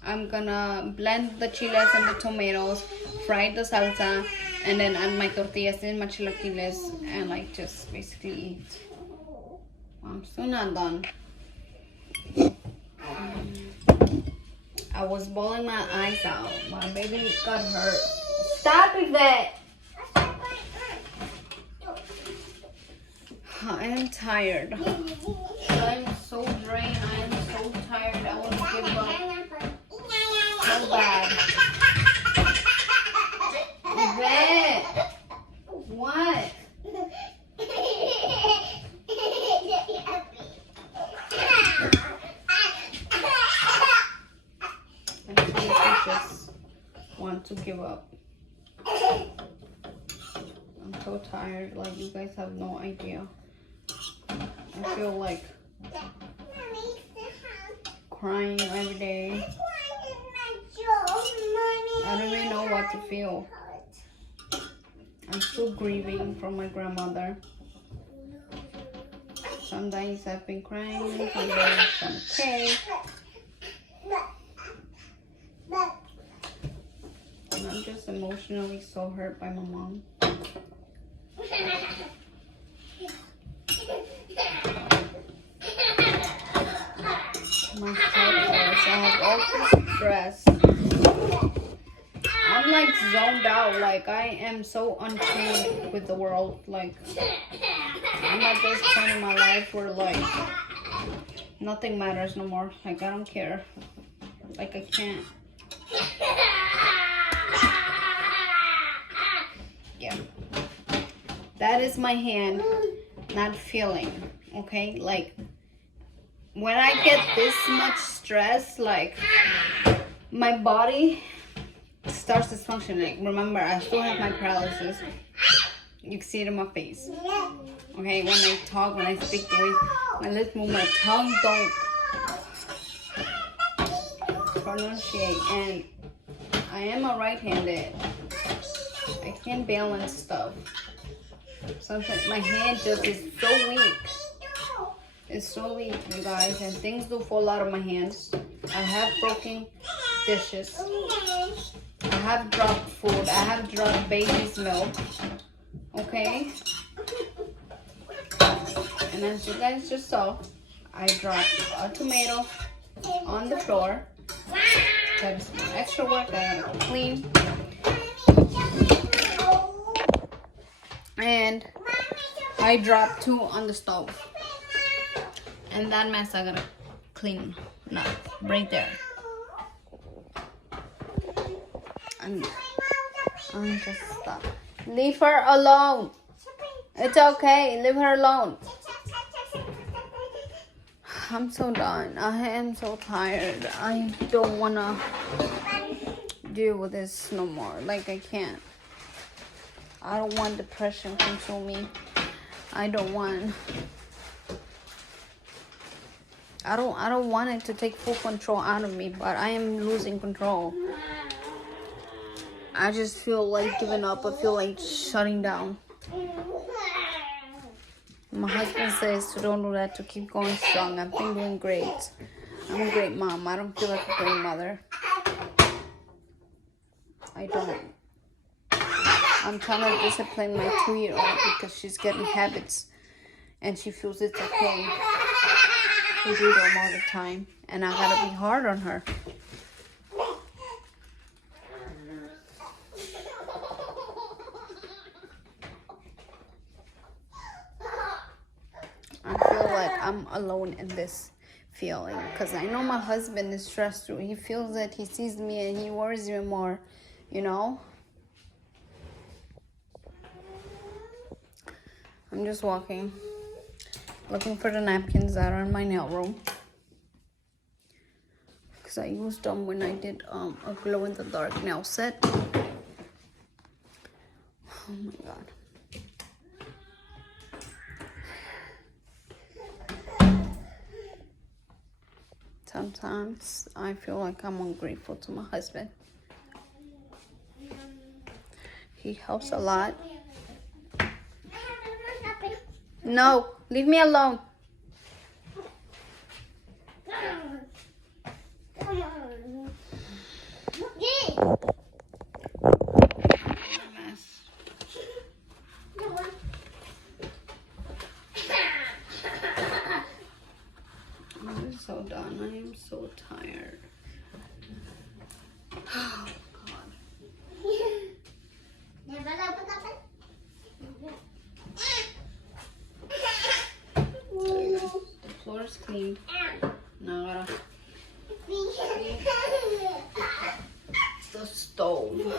I'm gonna blend the chiles and the tomatoes, fry the salsa, and then add my tortillas and my chilaquiles, and like just basically eat. I'm still not done. I was bawling my eyes out. My baby got hurt. Stop it, Vet! I am tired. I'm so drained. I am so tired. I want to give up. So bad. Vet! What? I just want to give up. I'm so tired. Like, you guys have no idea. I feel like crying every day. I don't even know what to feel. I'm still grieving from my grandmother. Some days I've been crying, some days I'm okay. And I'm just emotionally so hurt by my mom. My head hurts. I have all this stress. I'm like zoned out. Like I am so untuned with the world. Like I'm at this point in my life where like nothing matters no more. Like I don't care. Like I can't. Yeah. That is my hand not feeling. Okay? Like when I get this much stress, like my body starts dysfunctioning. Remember, I still have my paralysis. You can see it in my face. Okay, when I talk, when I speak, the way my lips move, my tongue don't pronunciate. And I am a right-handed. I can't balance stuff. Sometimes my hand just is so weak. It's so weak, you guys, and things do fall out of my hands. I have broken dishes. I have dropped food. I have dropped baby's milk. Okay? And as you guys just saw, I dropped a tomato on the floor. Have some extra work I gotta clean. And I dropped 2 on the stove. And that mess I gotta clean up right there. I'm just stop. Leave her alone. It's okay. Leave her alone. I'm so done. I am so tired. I don't wanna deal with this no more. Like, I can't. I don't want depression to control me. I don't want it to take full control out of me, but I am losing control. I just feel like giving up. I feel like shutting down. My husband says to don't do that, to keep going strong. I've been doing great. I'm a great mom. I don't feel like a great mother. I don't. I'm trying to discipline my 2-year-old because she's getting habits and she feels it's okay to do them all the time. And I gotta be hard on her. I feel like I'm alone in this feeling because I know my husband is stressed too. He feels that he sees me and he worries even more, you know? I'm just walking, looking for the napkins that are in my nail room because I used them when I did a glow-in-the-dark nail set. Oh my God. Sometimes I feel like I'm ungrateful to my husband. He helps a lot. No, leave me alone. I'm so done. I am so tired. Oh, God. The floor is cleaned. Now I gotta the stove.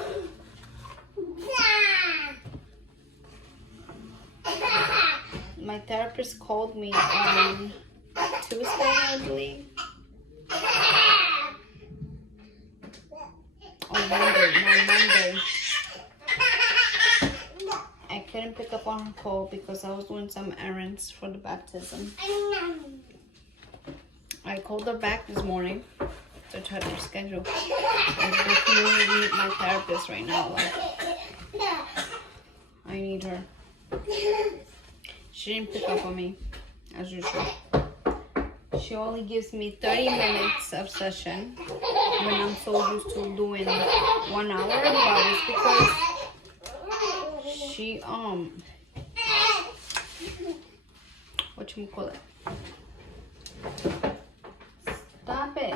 My therapist called me on Tuesday, I believe. On Monday. I couldn't pick up on her call because I was doing some errands for the baptism. I called her back this morning to try to reschedule. I definitely need my therapist right now. Like, I need her. She didn't pick up on me, as usual. She only gives me 30 minutes of session when I'm so used to doing 1 hour. But it's because she whatchamacallit? Stop it.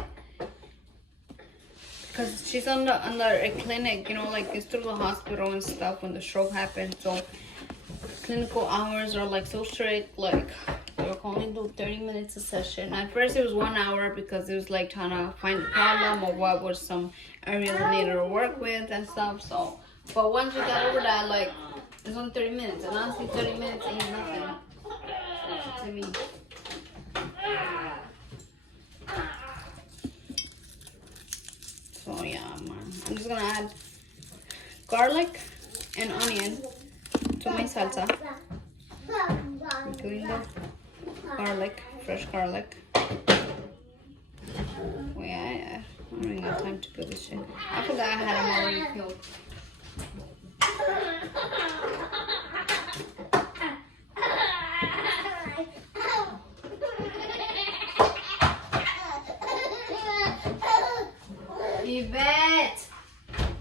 Because she's under a clinic, you know, like it's through the hospital and stuff when the stroke happened. So clinical hours are like so strict, like they will only do 30 minutes a session. At first it was 1 hour because it was like trying to find the problem or what was some areas I needed to work with and stuff. So, but once we got over that, like it's only 30 minutes, and honestly 30 minutes ain't nothing to me. garlic and onion to my salsa. I'm doing the garlic, fresh garlic. Wait, I don't even have time to peel this shit. I forgot I had them already peeled. Yvette,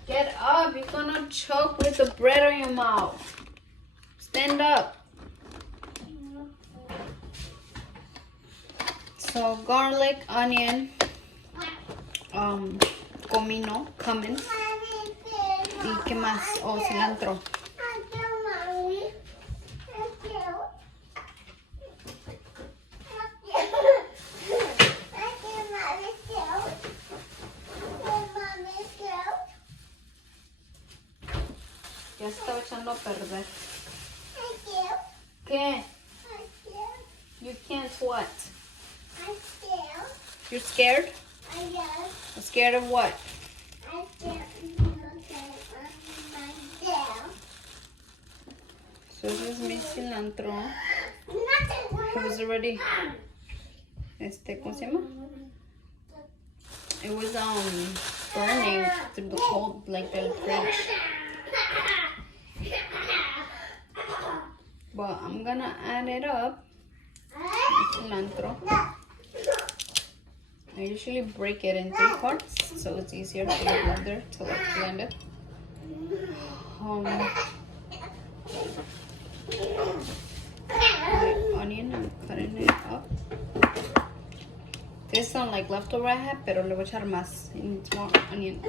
get up. You're gonna choke with the bread on your mouth. Stand up. So garlic, onion, comino, cumin, y qué más, oh, cilantro. Ya se estaba echando a perder. ¿Qué? You can't what? I'm scared. You're scared? Yes. Scared of what? I'm scared. So this is mi cilantro. It was already, ¿cómo se llama? It was burning through the cold, like the fridge. But I'm gonna add it up. Cilantro. I usually break it in 3 parts, so it's easier for the blender to like blend it. My onion, I'm cutting it up. This sound like leftover I had, pero le voy a echar más. It needs more onion.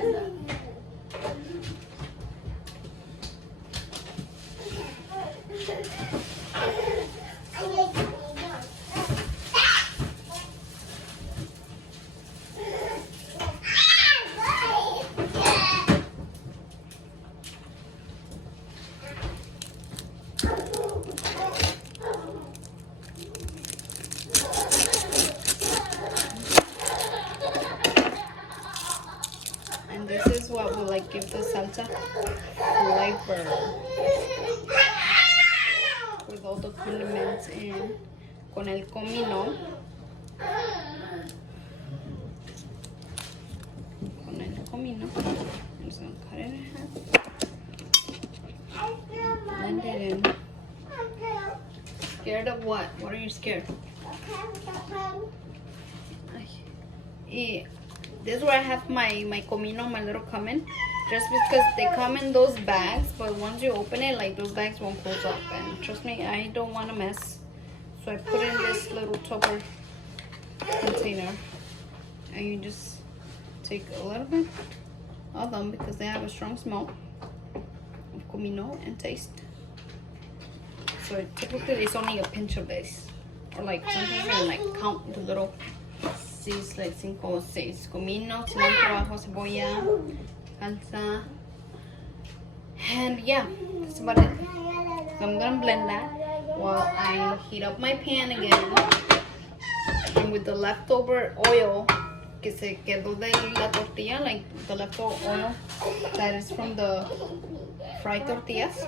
And this is what will like give the salsa flavor with all the condiments in. Con el comino. Con el comino. I'm just gonna cut it in half. Blend it in. Scared of what? What are you scared? This is where I have my comino, my little cumin. Just because they come in those bags, but once you open it, like those bags won't close up. And trust me, I don't want to mess. So I put in this little tupper container. And you just take a little bit of them because they have a strong smell of comino and taste. So typically there's only a pinch of this. Or like sometimes you like count the little seeds, like 5 or 6. Comino, cilantro, ajo, cebolla, salsa. And yeah, that's about it. So I'm gonna blend that while I heat up my pan again. And with the leftover oil que se quedó de la tortilla, like the leftover oil that is from the fried tortillas.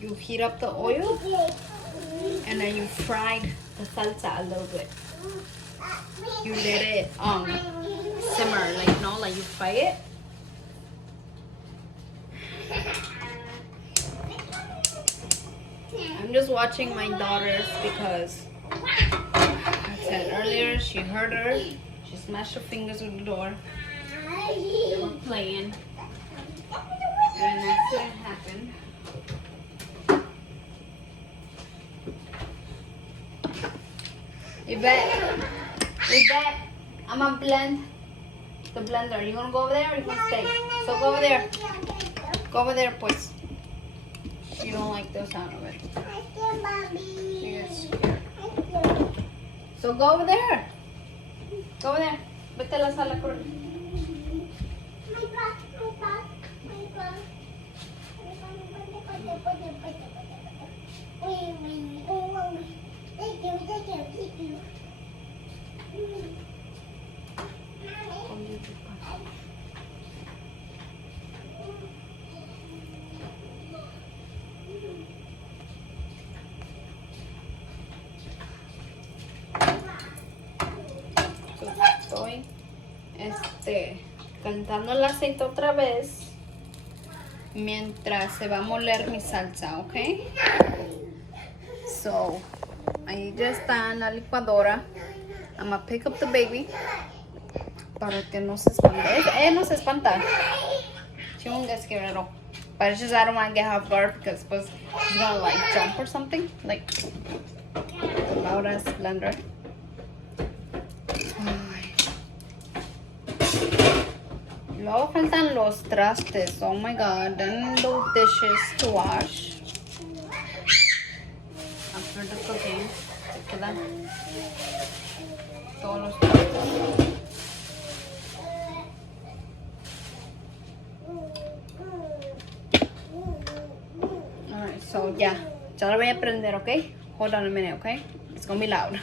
You heat up the oil and then you fried the salsa a little bit. You let it simmer, like like you fry it. I'm just watching my daughters because I said earlier she heard her. She smashed her fingers with the door. They were playing. And an accident happened. Yvette, I'm gonna blend the blender. You wanna go over there or you wanna stay? So go over there. Go over there, pues. You don't like the sound of it. Yes. So go over there. Go over there. Vete a la sala, corre. calentando el aceite otra vez mientras se va a moler mi salsa, ¿ok? So, ahí ya está en la licuadora. I'm gonna pick up the baby para que no se espante. No se espanta. She won't get scared at all. But it's just I don't want to get her off guard because she's gonna like jump or something. Like the loud ass blender. Ay. Luego faltan los trastes. Oh my god. Then those dishes to wash. After the cooking. Se quedan todos los trastes. Alright, so ya lo voy a prender, okay? Hold on a minute, okay? It's gonna be loud.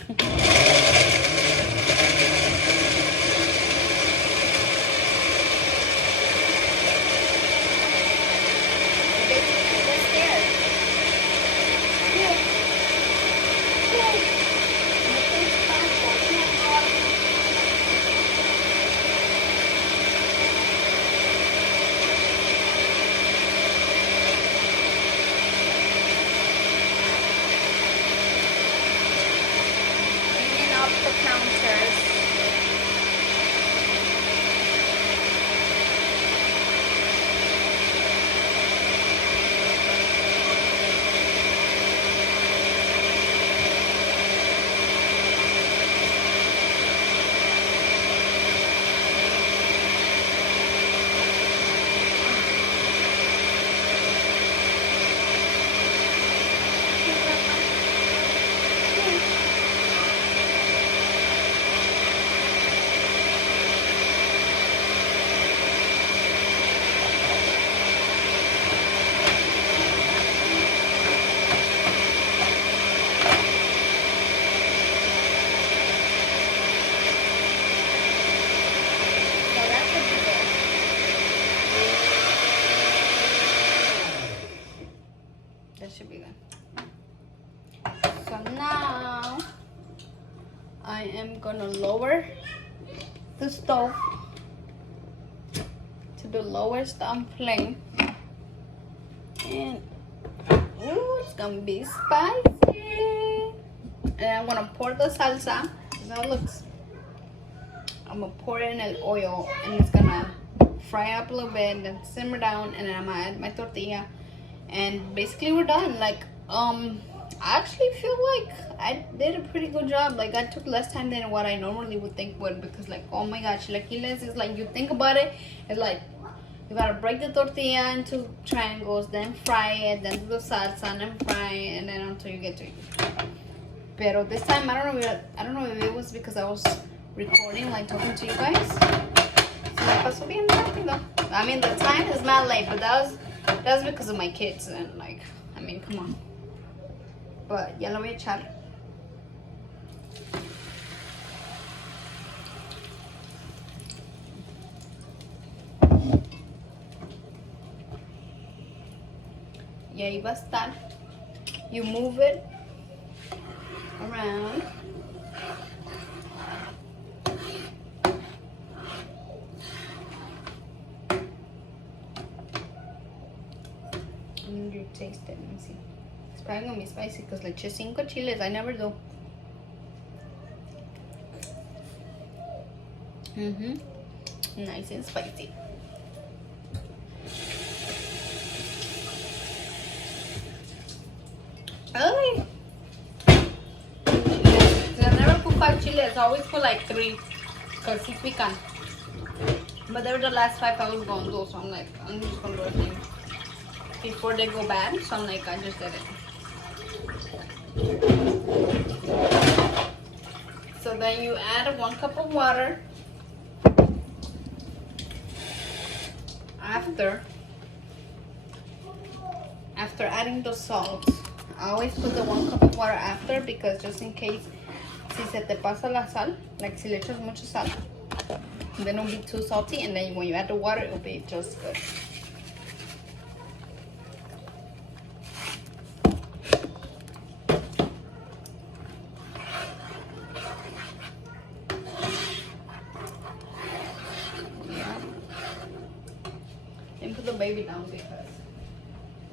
The counters. That should be good. So now I am gonna lower the stove to the lowest on flame, and ooh, it's gonna be spicy. And I'm gonna pour the salsa. This is how it looks. I'm gonna pour it in the oil, and it's gonna fry up a little bit, then simmer down, and then I'm gonna add my tortilla. And basically we're done. Like I actually feel like I did a pretty good job. Like I took less time than what I normally would think would, because like, oh my gosh, chilaquiles is like, you think about it, it's like you gotta break the tortilla into triangles, then fry it, then do the salsa, and then fry it, and then until you get to it. Pero this time I don't know if it was because I was recording, like talking to you guys. So me pasó bien rápido. I mean, the time is not late, but that's because of my kids, and like, I mean, come on. But ya lo voy a echar. Y ahí va a estar. You move it around. And you taste it. Let me see. It's probably gonna be spicy because le eché 5 chiles. I never do. Nice and spicy. Ay. I never put 5 chiles. I always put like 3 because sí pican. But they were the last 5 I was gonna do, so I'm like, I'm just gonna do a thing before they go bad. So I'm like, I just did it. So then you add 1 cup of water after adding the salt. I always put the 1 cup of water after, because just in case si se te pasa la sal, like si le echas mucha sal, then it'll be too salty, and then when you add the water, it'll be just good. baby down because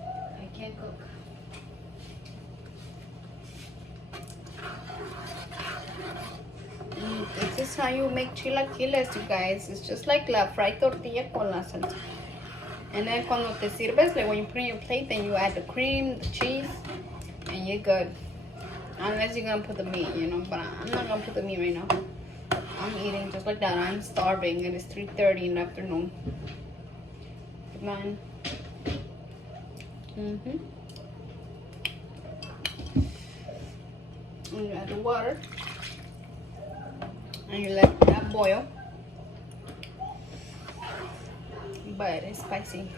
I can't cook. This is how you make chilaquiles, you guys. It's just like la fried tortilla con la salsa. And then cuando te sirves, like when you put in your plate, then you add the cream, the cheese, and you're good. Unless you're gonna put the meat, you know. But I'm not gonna put the meat right now. I'm eating just like that. I'm starving. It is 3:30 in the afternoon. Man. And you add the water. And you let that boil. But it's spicy.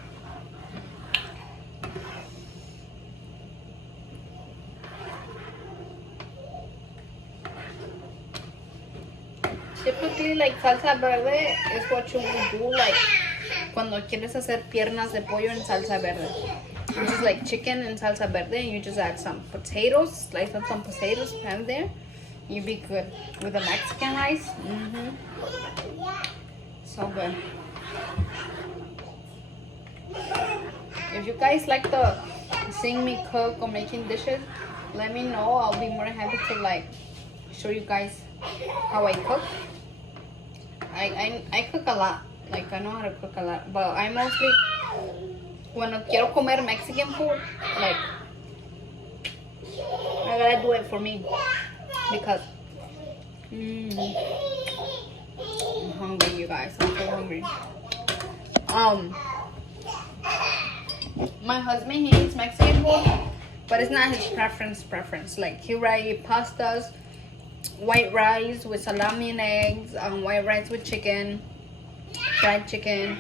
Typically, like salsa verde is what you would do, like cuando quieres hacer piernas de pollo en salsa verde. You just like chicken in salsa verde, and you just add some potatoes, slice up some potatoes, pan there. You'd be good with the Mexican rice. So good. If you guys like to seeing me cook or making dishes, let me know. I'll be more than happy to like show you guys how I cook. I cook a lot. Like I know how to cook a lot, but I mostly cuando quiero comer Mexican food, like I gotta do it for me because I'm hungry, you guys. I'm so hungry. My husband, he eats Mexican food, but it's not his preference. Like he eat pastas, white rice with salami and eggs, white rice with chicken, fried chicken,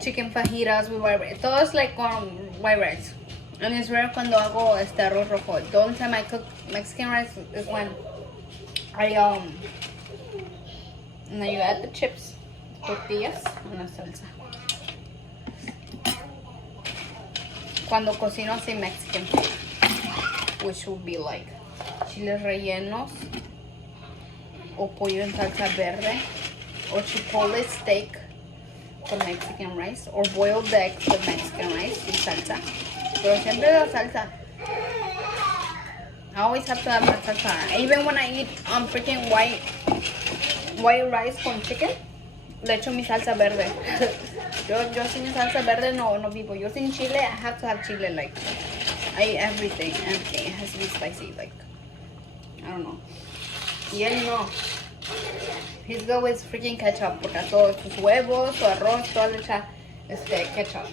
chicken fajitas with white rice. Todo es like white rice. And it's rare cuando hago arroz rojo. The only time I cook Mexican rice is when and then you add the chips, tortillas, and la salsa. Cuando cocino así Mexican food, which would be like chiles rellenos, o pollo en salsa verde, or chipotle steak con Mexican rice, or boiled eggs with Mexican rice y salsa. Pero siempre la salsa. I always have to have my salsa. Even when I eat freaking white rice con chicken, le echo mi salsa verde. yo sin mi salsa verde no vivo. Yo sin chile, I have to have chile. Like I eat everything. It has to be spicy. Like I don't know. Y él no. He's good with freaking ketchup, porque a todos sus huevos, su arroz, todo le echa ketchup.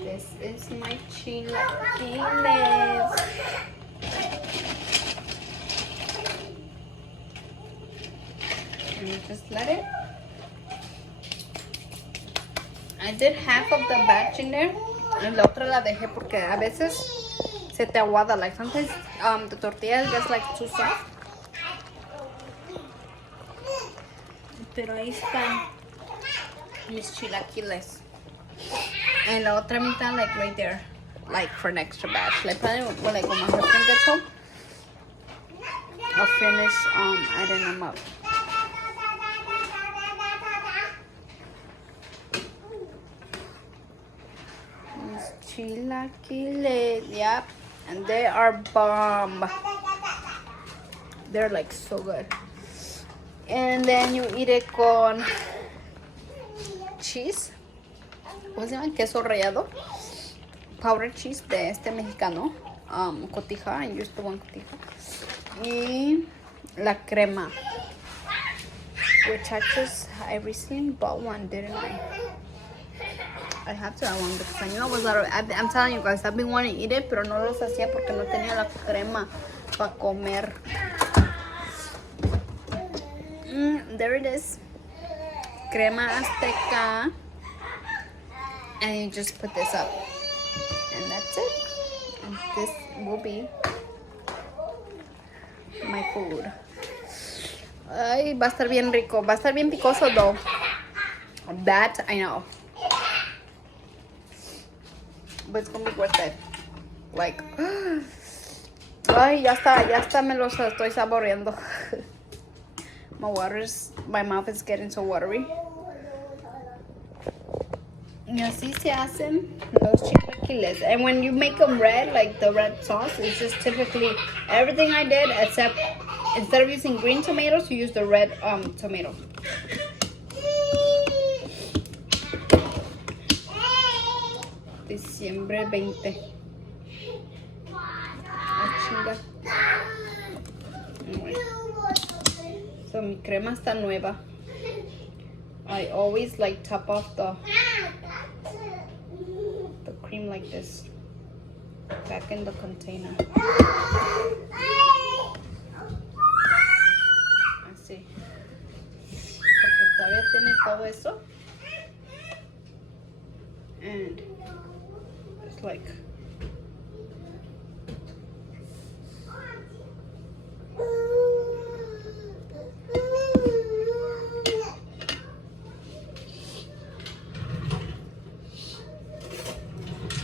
This is my chilaquiles. And you just let it. I did half of the batch in there. Y la otra la dejé porque a veces se te aguada. Like sometimes the tortilla is just like too soft. Pero ahí están mis chilaquiles. And la otra mitad like right there. Like for an extra batch. Like probably when my husband gets home, I'll finish adding them up. Chilaquiles, yep, and they are bomb. They're like so good. And then you eat it con cheese. ¿Cómo se llama? Queso rallado. Powdered cheese de este mexicano. Cotija. I used the one cotija. Y la crema. Which I recently bought one, didn't I? I have to have one because I knew I was out of it. I'm telling you guys, I've been wanting to eat it, pero no los hacía porque no tenía la crema para comer. There it is. Crema azteca. And you just put this up. And that's it. And this will be my food. Ay, va a estar bien rico. Va a estar bien picoso though. That I know. but it's gonna be worth it. Like, ay, ya está, me los estoy saboreando. My mouth is getting so watery. Y así se hacen los chilaquiles. And when you make them red, like the red sauce, it's just typically everything I did except instead of using green tomatoes, you use the red tomato. Diciembre 20. Ah, chinga. So mi crema está nueva. I always like top off the cream like this. Back in the container. Así. Porque todavía tiene todo eso. And it's like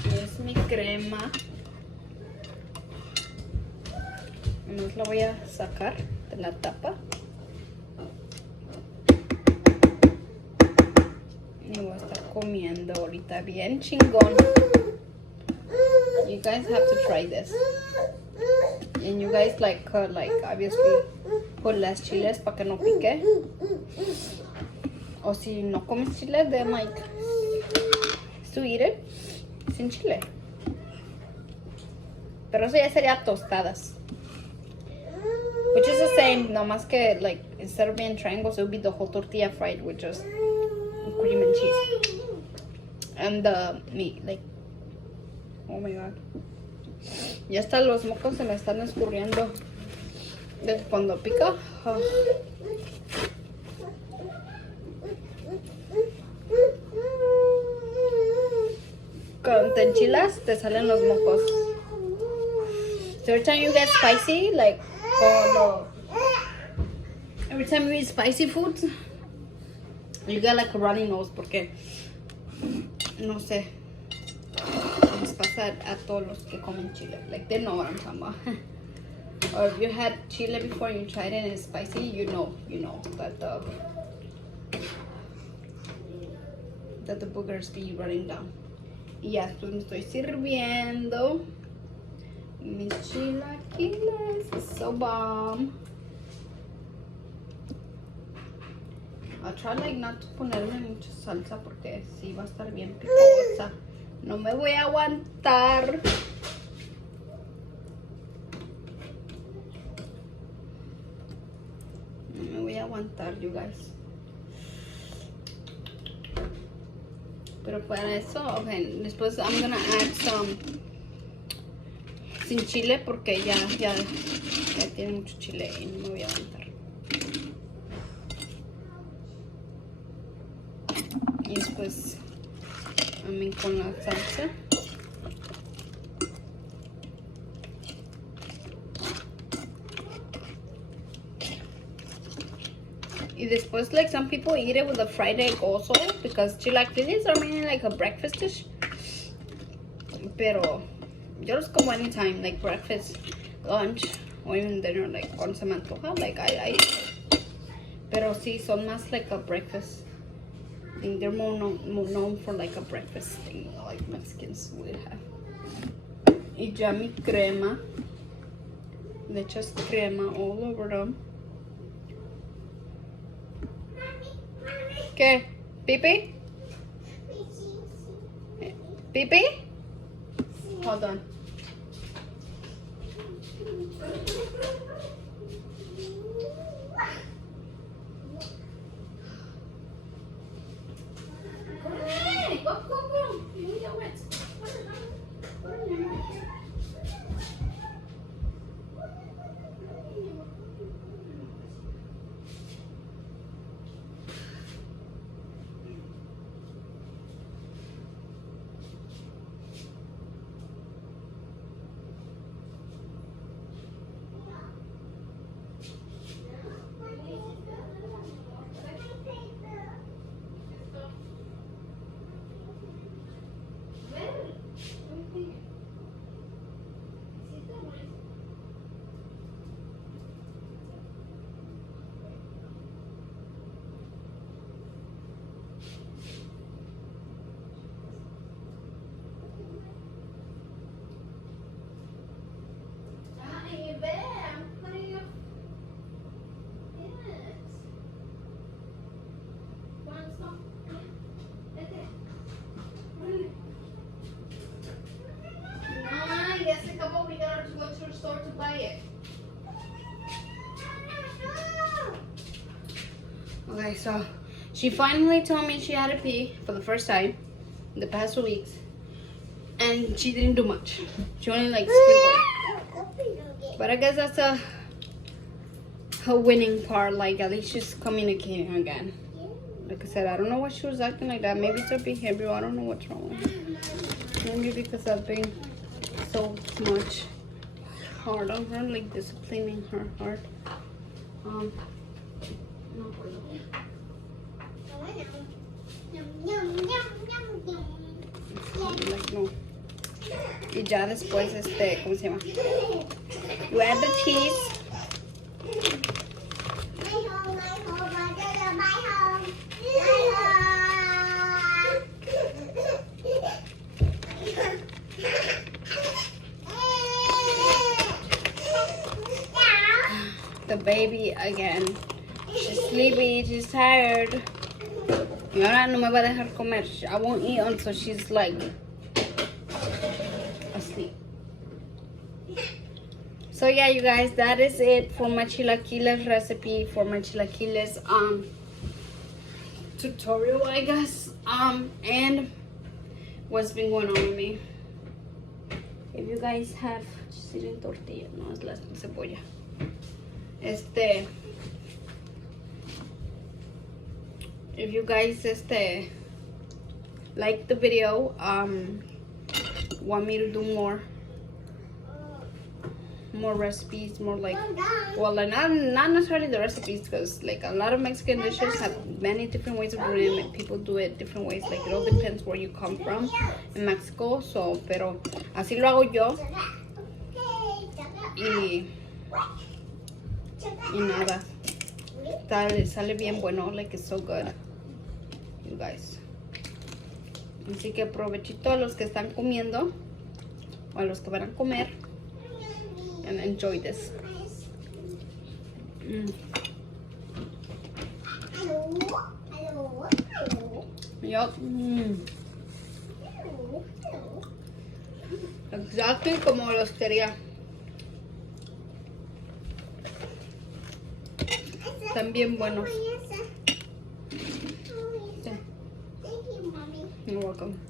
es mi crema. Nomás la voy a sacar de la tapa. Y voy a estar comiendo ahorita bien chingón. You guys have to try this. And you guys like obviously put less chiles para que no pique. O si no comes chile, then like to eat it sin chile. Pero eso ya sería tostadas. Which is the same, no más que like instead of being triangles, it would be the whole tortilla fried with just cream and cheese. And the meat, like, oh my god. Ya hasta los mocos se me están escurriendo desde cuando pica. Oh. Cuando te enchilas, te salen los mocos. So every time you get spicy, like, oh no. Every time you eat spicy foods, you get like a runny nose porque, no sé, les pasa a todos los que comen chile. Like, they know what I'm talking about. Or if you had chile before and you tried it and it's spicy, you know that the boogers be running down. Y ya pues me estoy sirviendo mis chilaquiles. It's so bomb. I'll try like not to ponerle mucha salsa porque sí va a estar bien picosa. No me voy a aguantar. No me voy a aguantar, you guys. Pero para eso, okay, después I'm gonna add some sin chile porque ya tiene mucho chile y no me voy a aguantar. Y después con la salsa. Y después, like, some people eat it with a fried egg also because chilaquiles are mainly like a breakfast dish. Pero yo los como anytime, like breakfast, lunch, or even dinner, like cuando se me antoja, like I pero sí, son más like a breakfast thing. They're more known for like a breakfast thing, like Mexicans would have. Y ya mi crema, le echas crema all over them. ¿Qué? ¿Pipi? ¿Pipi? Hold on. Hey, go. You need your wet. Okay, so she finally told me she had to pee for the first time in the past 2 weeks. And she didn't do much. She only like sprinkled. But I guess that's a winning part. Like at least she's communicating again. Like I said, I don't know why she was acting like that. Maybe it's her behavior. I don't know what's wrong with her. Maybe because I've been so much hard on her, like disciplining her hard. No. Like no. Y ya después ¿cómo se llama? You add the cheese. The baby again. She's sleepy, she's tired. Y ahora no me va a dejar comer. I won't eat until she's like asleep. So yeah, you guys, that is it for my chilaquiles recipe, for my chilaquiles tutorial, I guess. And what's been going on with me. If you guys have seen tortilla, no es la cebolla. If you guys like the video, want me to do more recipes, more like, well, like not necessarily the recipes, because like a lot of Mexican dishes have many different ways of doing it. People do it different ways, like it all depends where you come from in Mexico. So, pero así lo hago yo. Y nada, sale bien bueno, like it's so good, you guys. Así que provechito a los que están comiendo o a los que van a comer, and enjoy this. Yup. Exactly como los quería. Están bien buenos. You're welcome.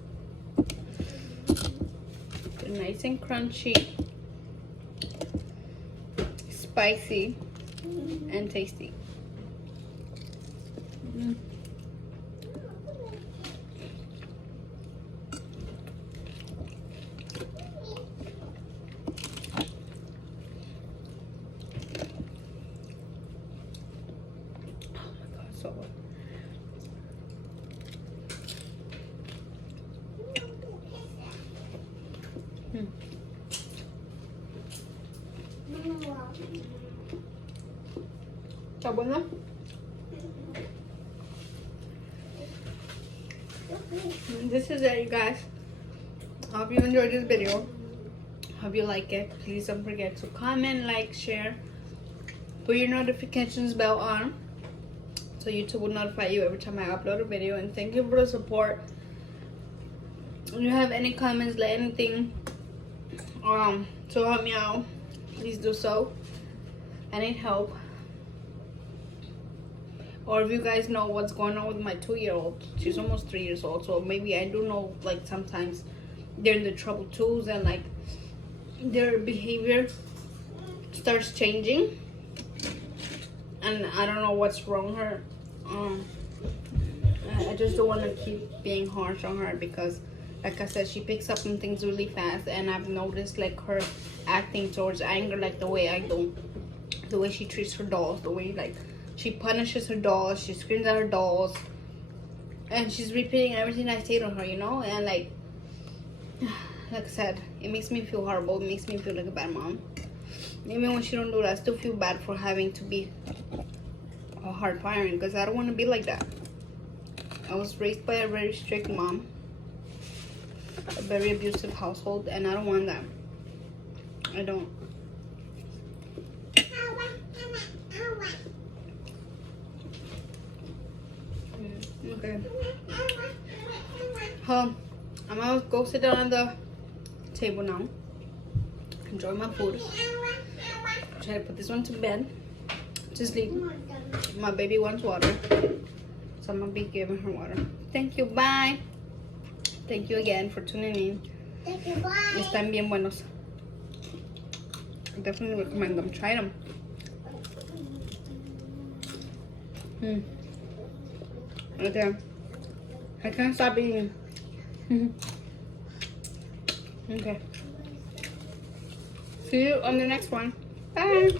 They're nice and crunchy, spicy, and tasty. ¿Está bueno? This is it, you guys. I hope you enjoyed this video. Hope you like it. Please don't forget to comment, like, share. Put your notifications bell on so YouTube will notify you every time I upload a video. And thank you for the support. If you have any comments, like anything to help me out, please do so. I need help. Or if you guys know what's going on with my 2-year-old, she's almost 3 years old, so maybe I do know, like, sometimes they're in the trouble too, and like their behavior starts changing, and I don't know what's wrong with her. I just don't want to keep being harsh on her, because like I said, she picks up on things really fast, and I've noticed like her acting towards anger, like the way I do, the way she treats her dolls, the way like she punishes her dolls, she screams at her dolls, and she's repeating everything I say to her, you know. And like I said, it makes me feel horrible. It makes me feel like a bad mom. Even when she don't do that, I still feel bad for having to be a hard parent, because I don't want to be like that. I was raised by a very strict mom, a very abusive household, and I don't want that. I don't. Okay. I'm gonna go sit down on the table now. Enjoy my food. Try to put this one to bed, to sleep. My baby wants water, so I'm gonna be giving her water. Thank you. Bye. Thank you again for tuning in. Thank you. Bye. Están bien buenos. Definitely recommend them. Try them. Okay. I can't stop eating. Okay. See you on the next one. Bye.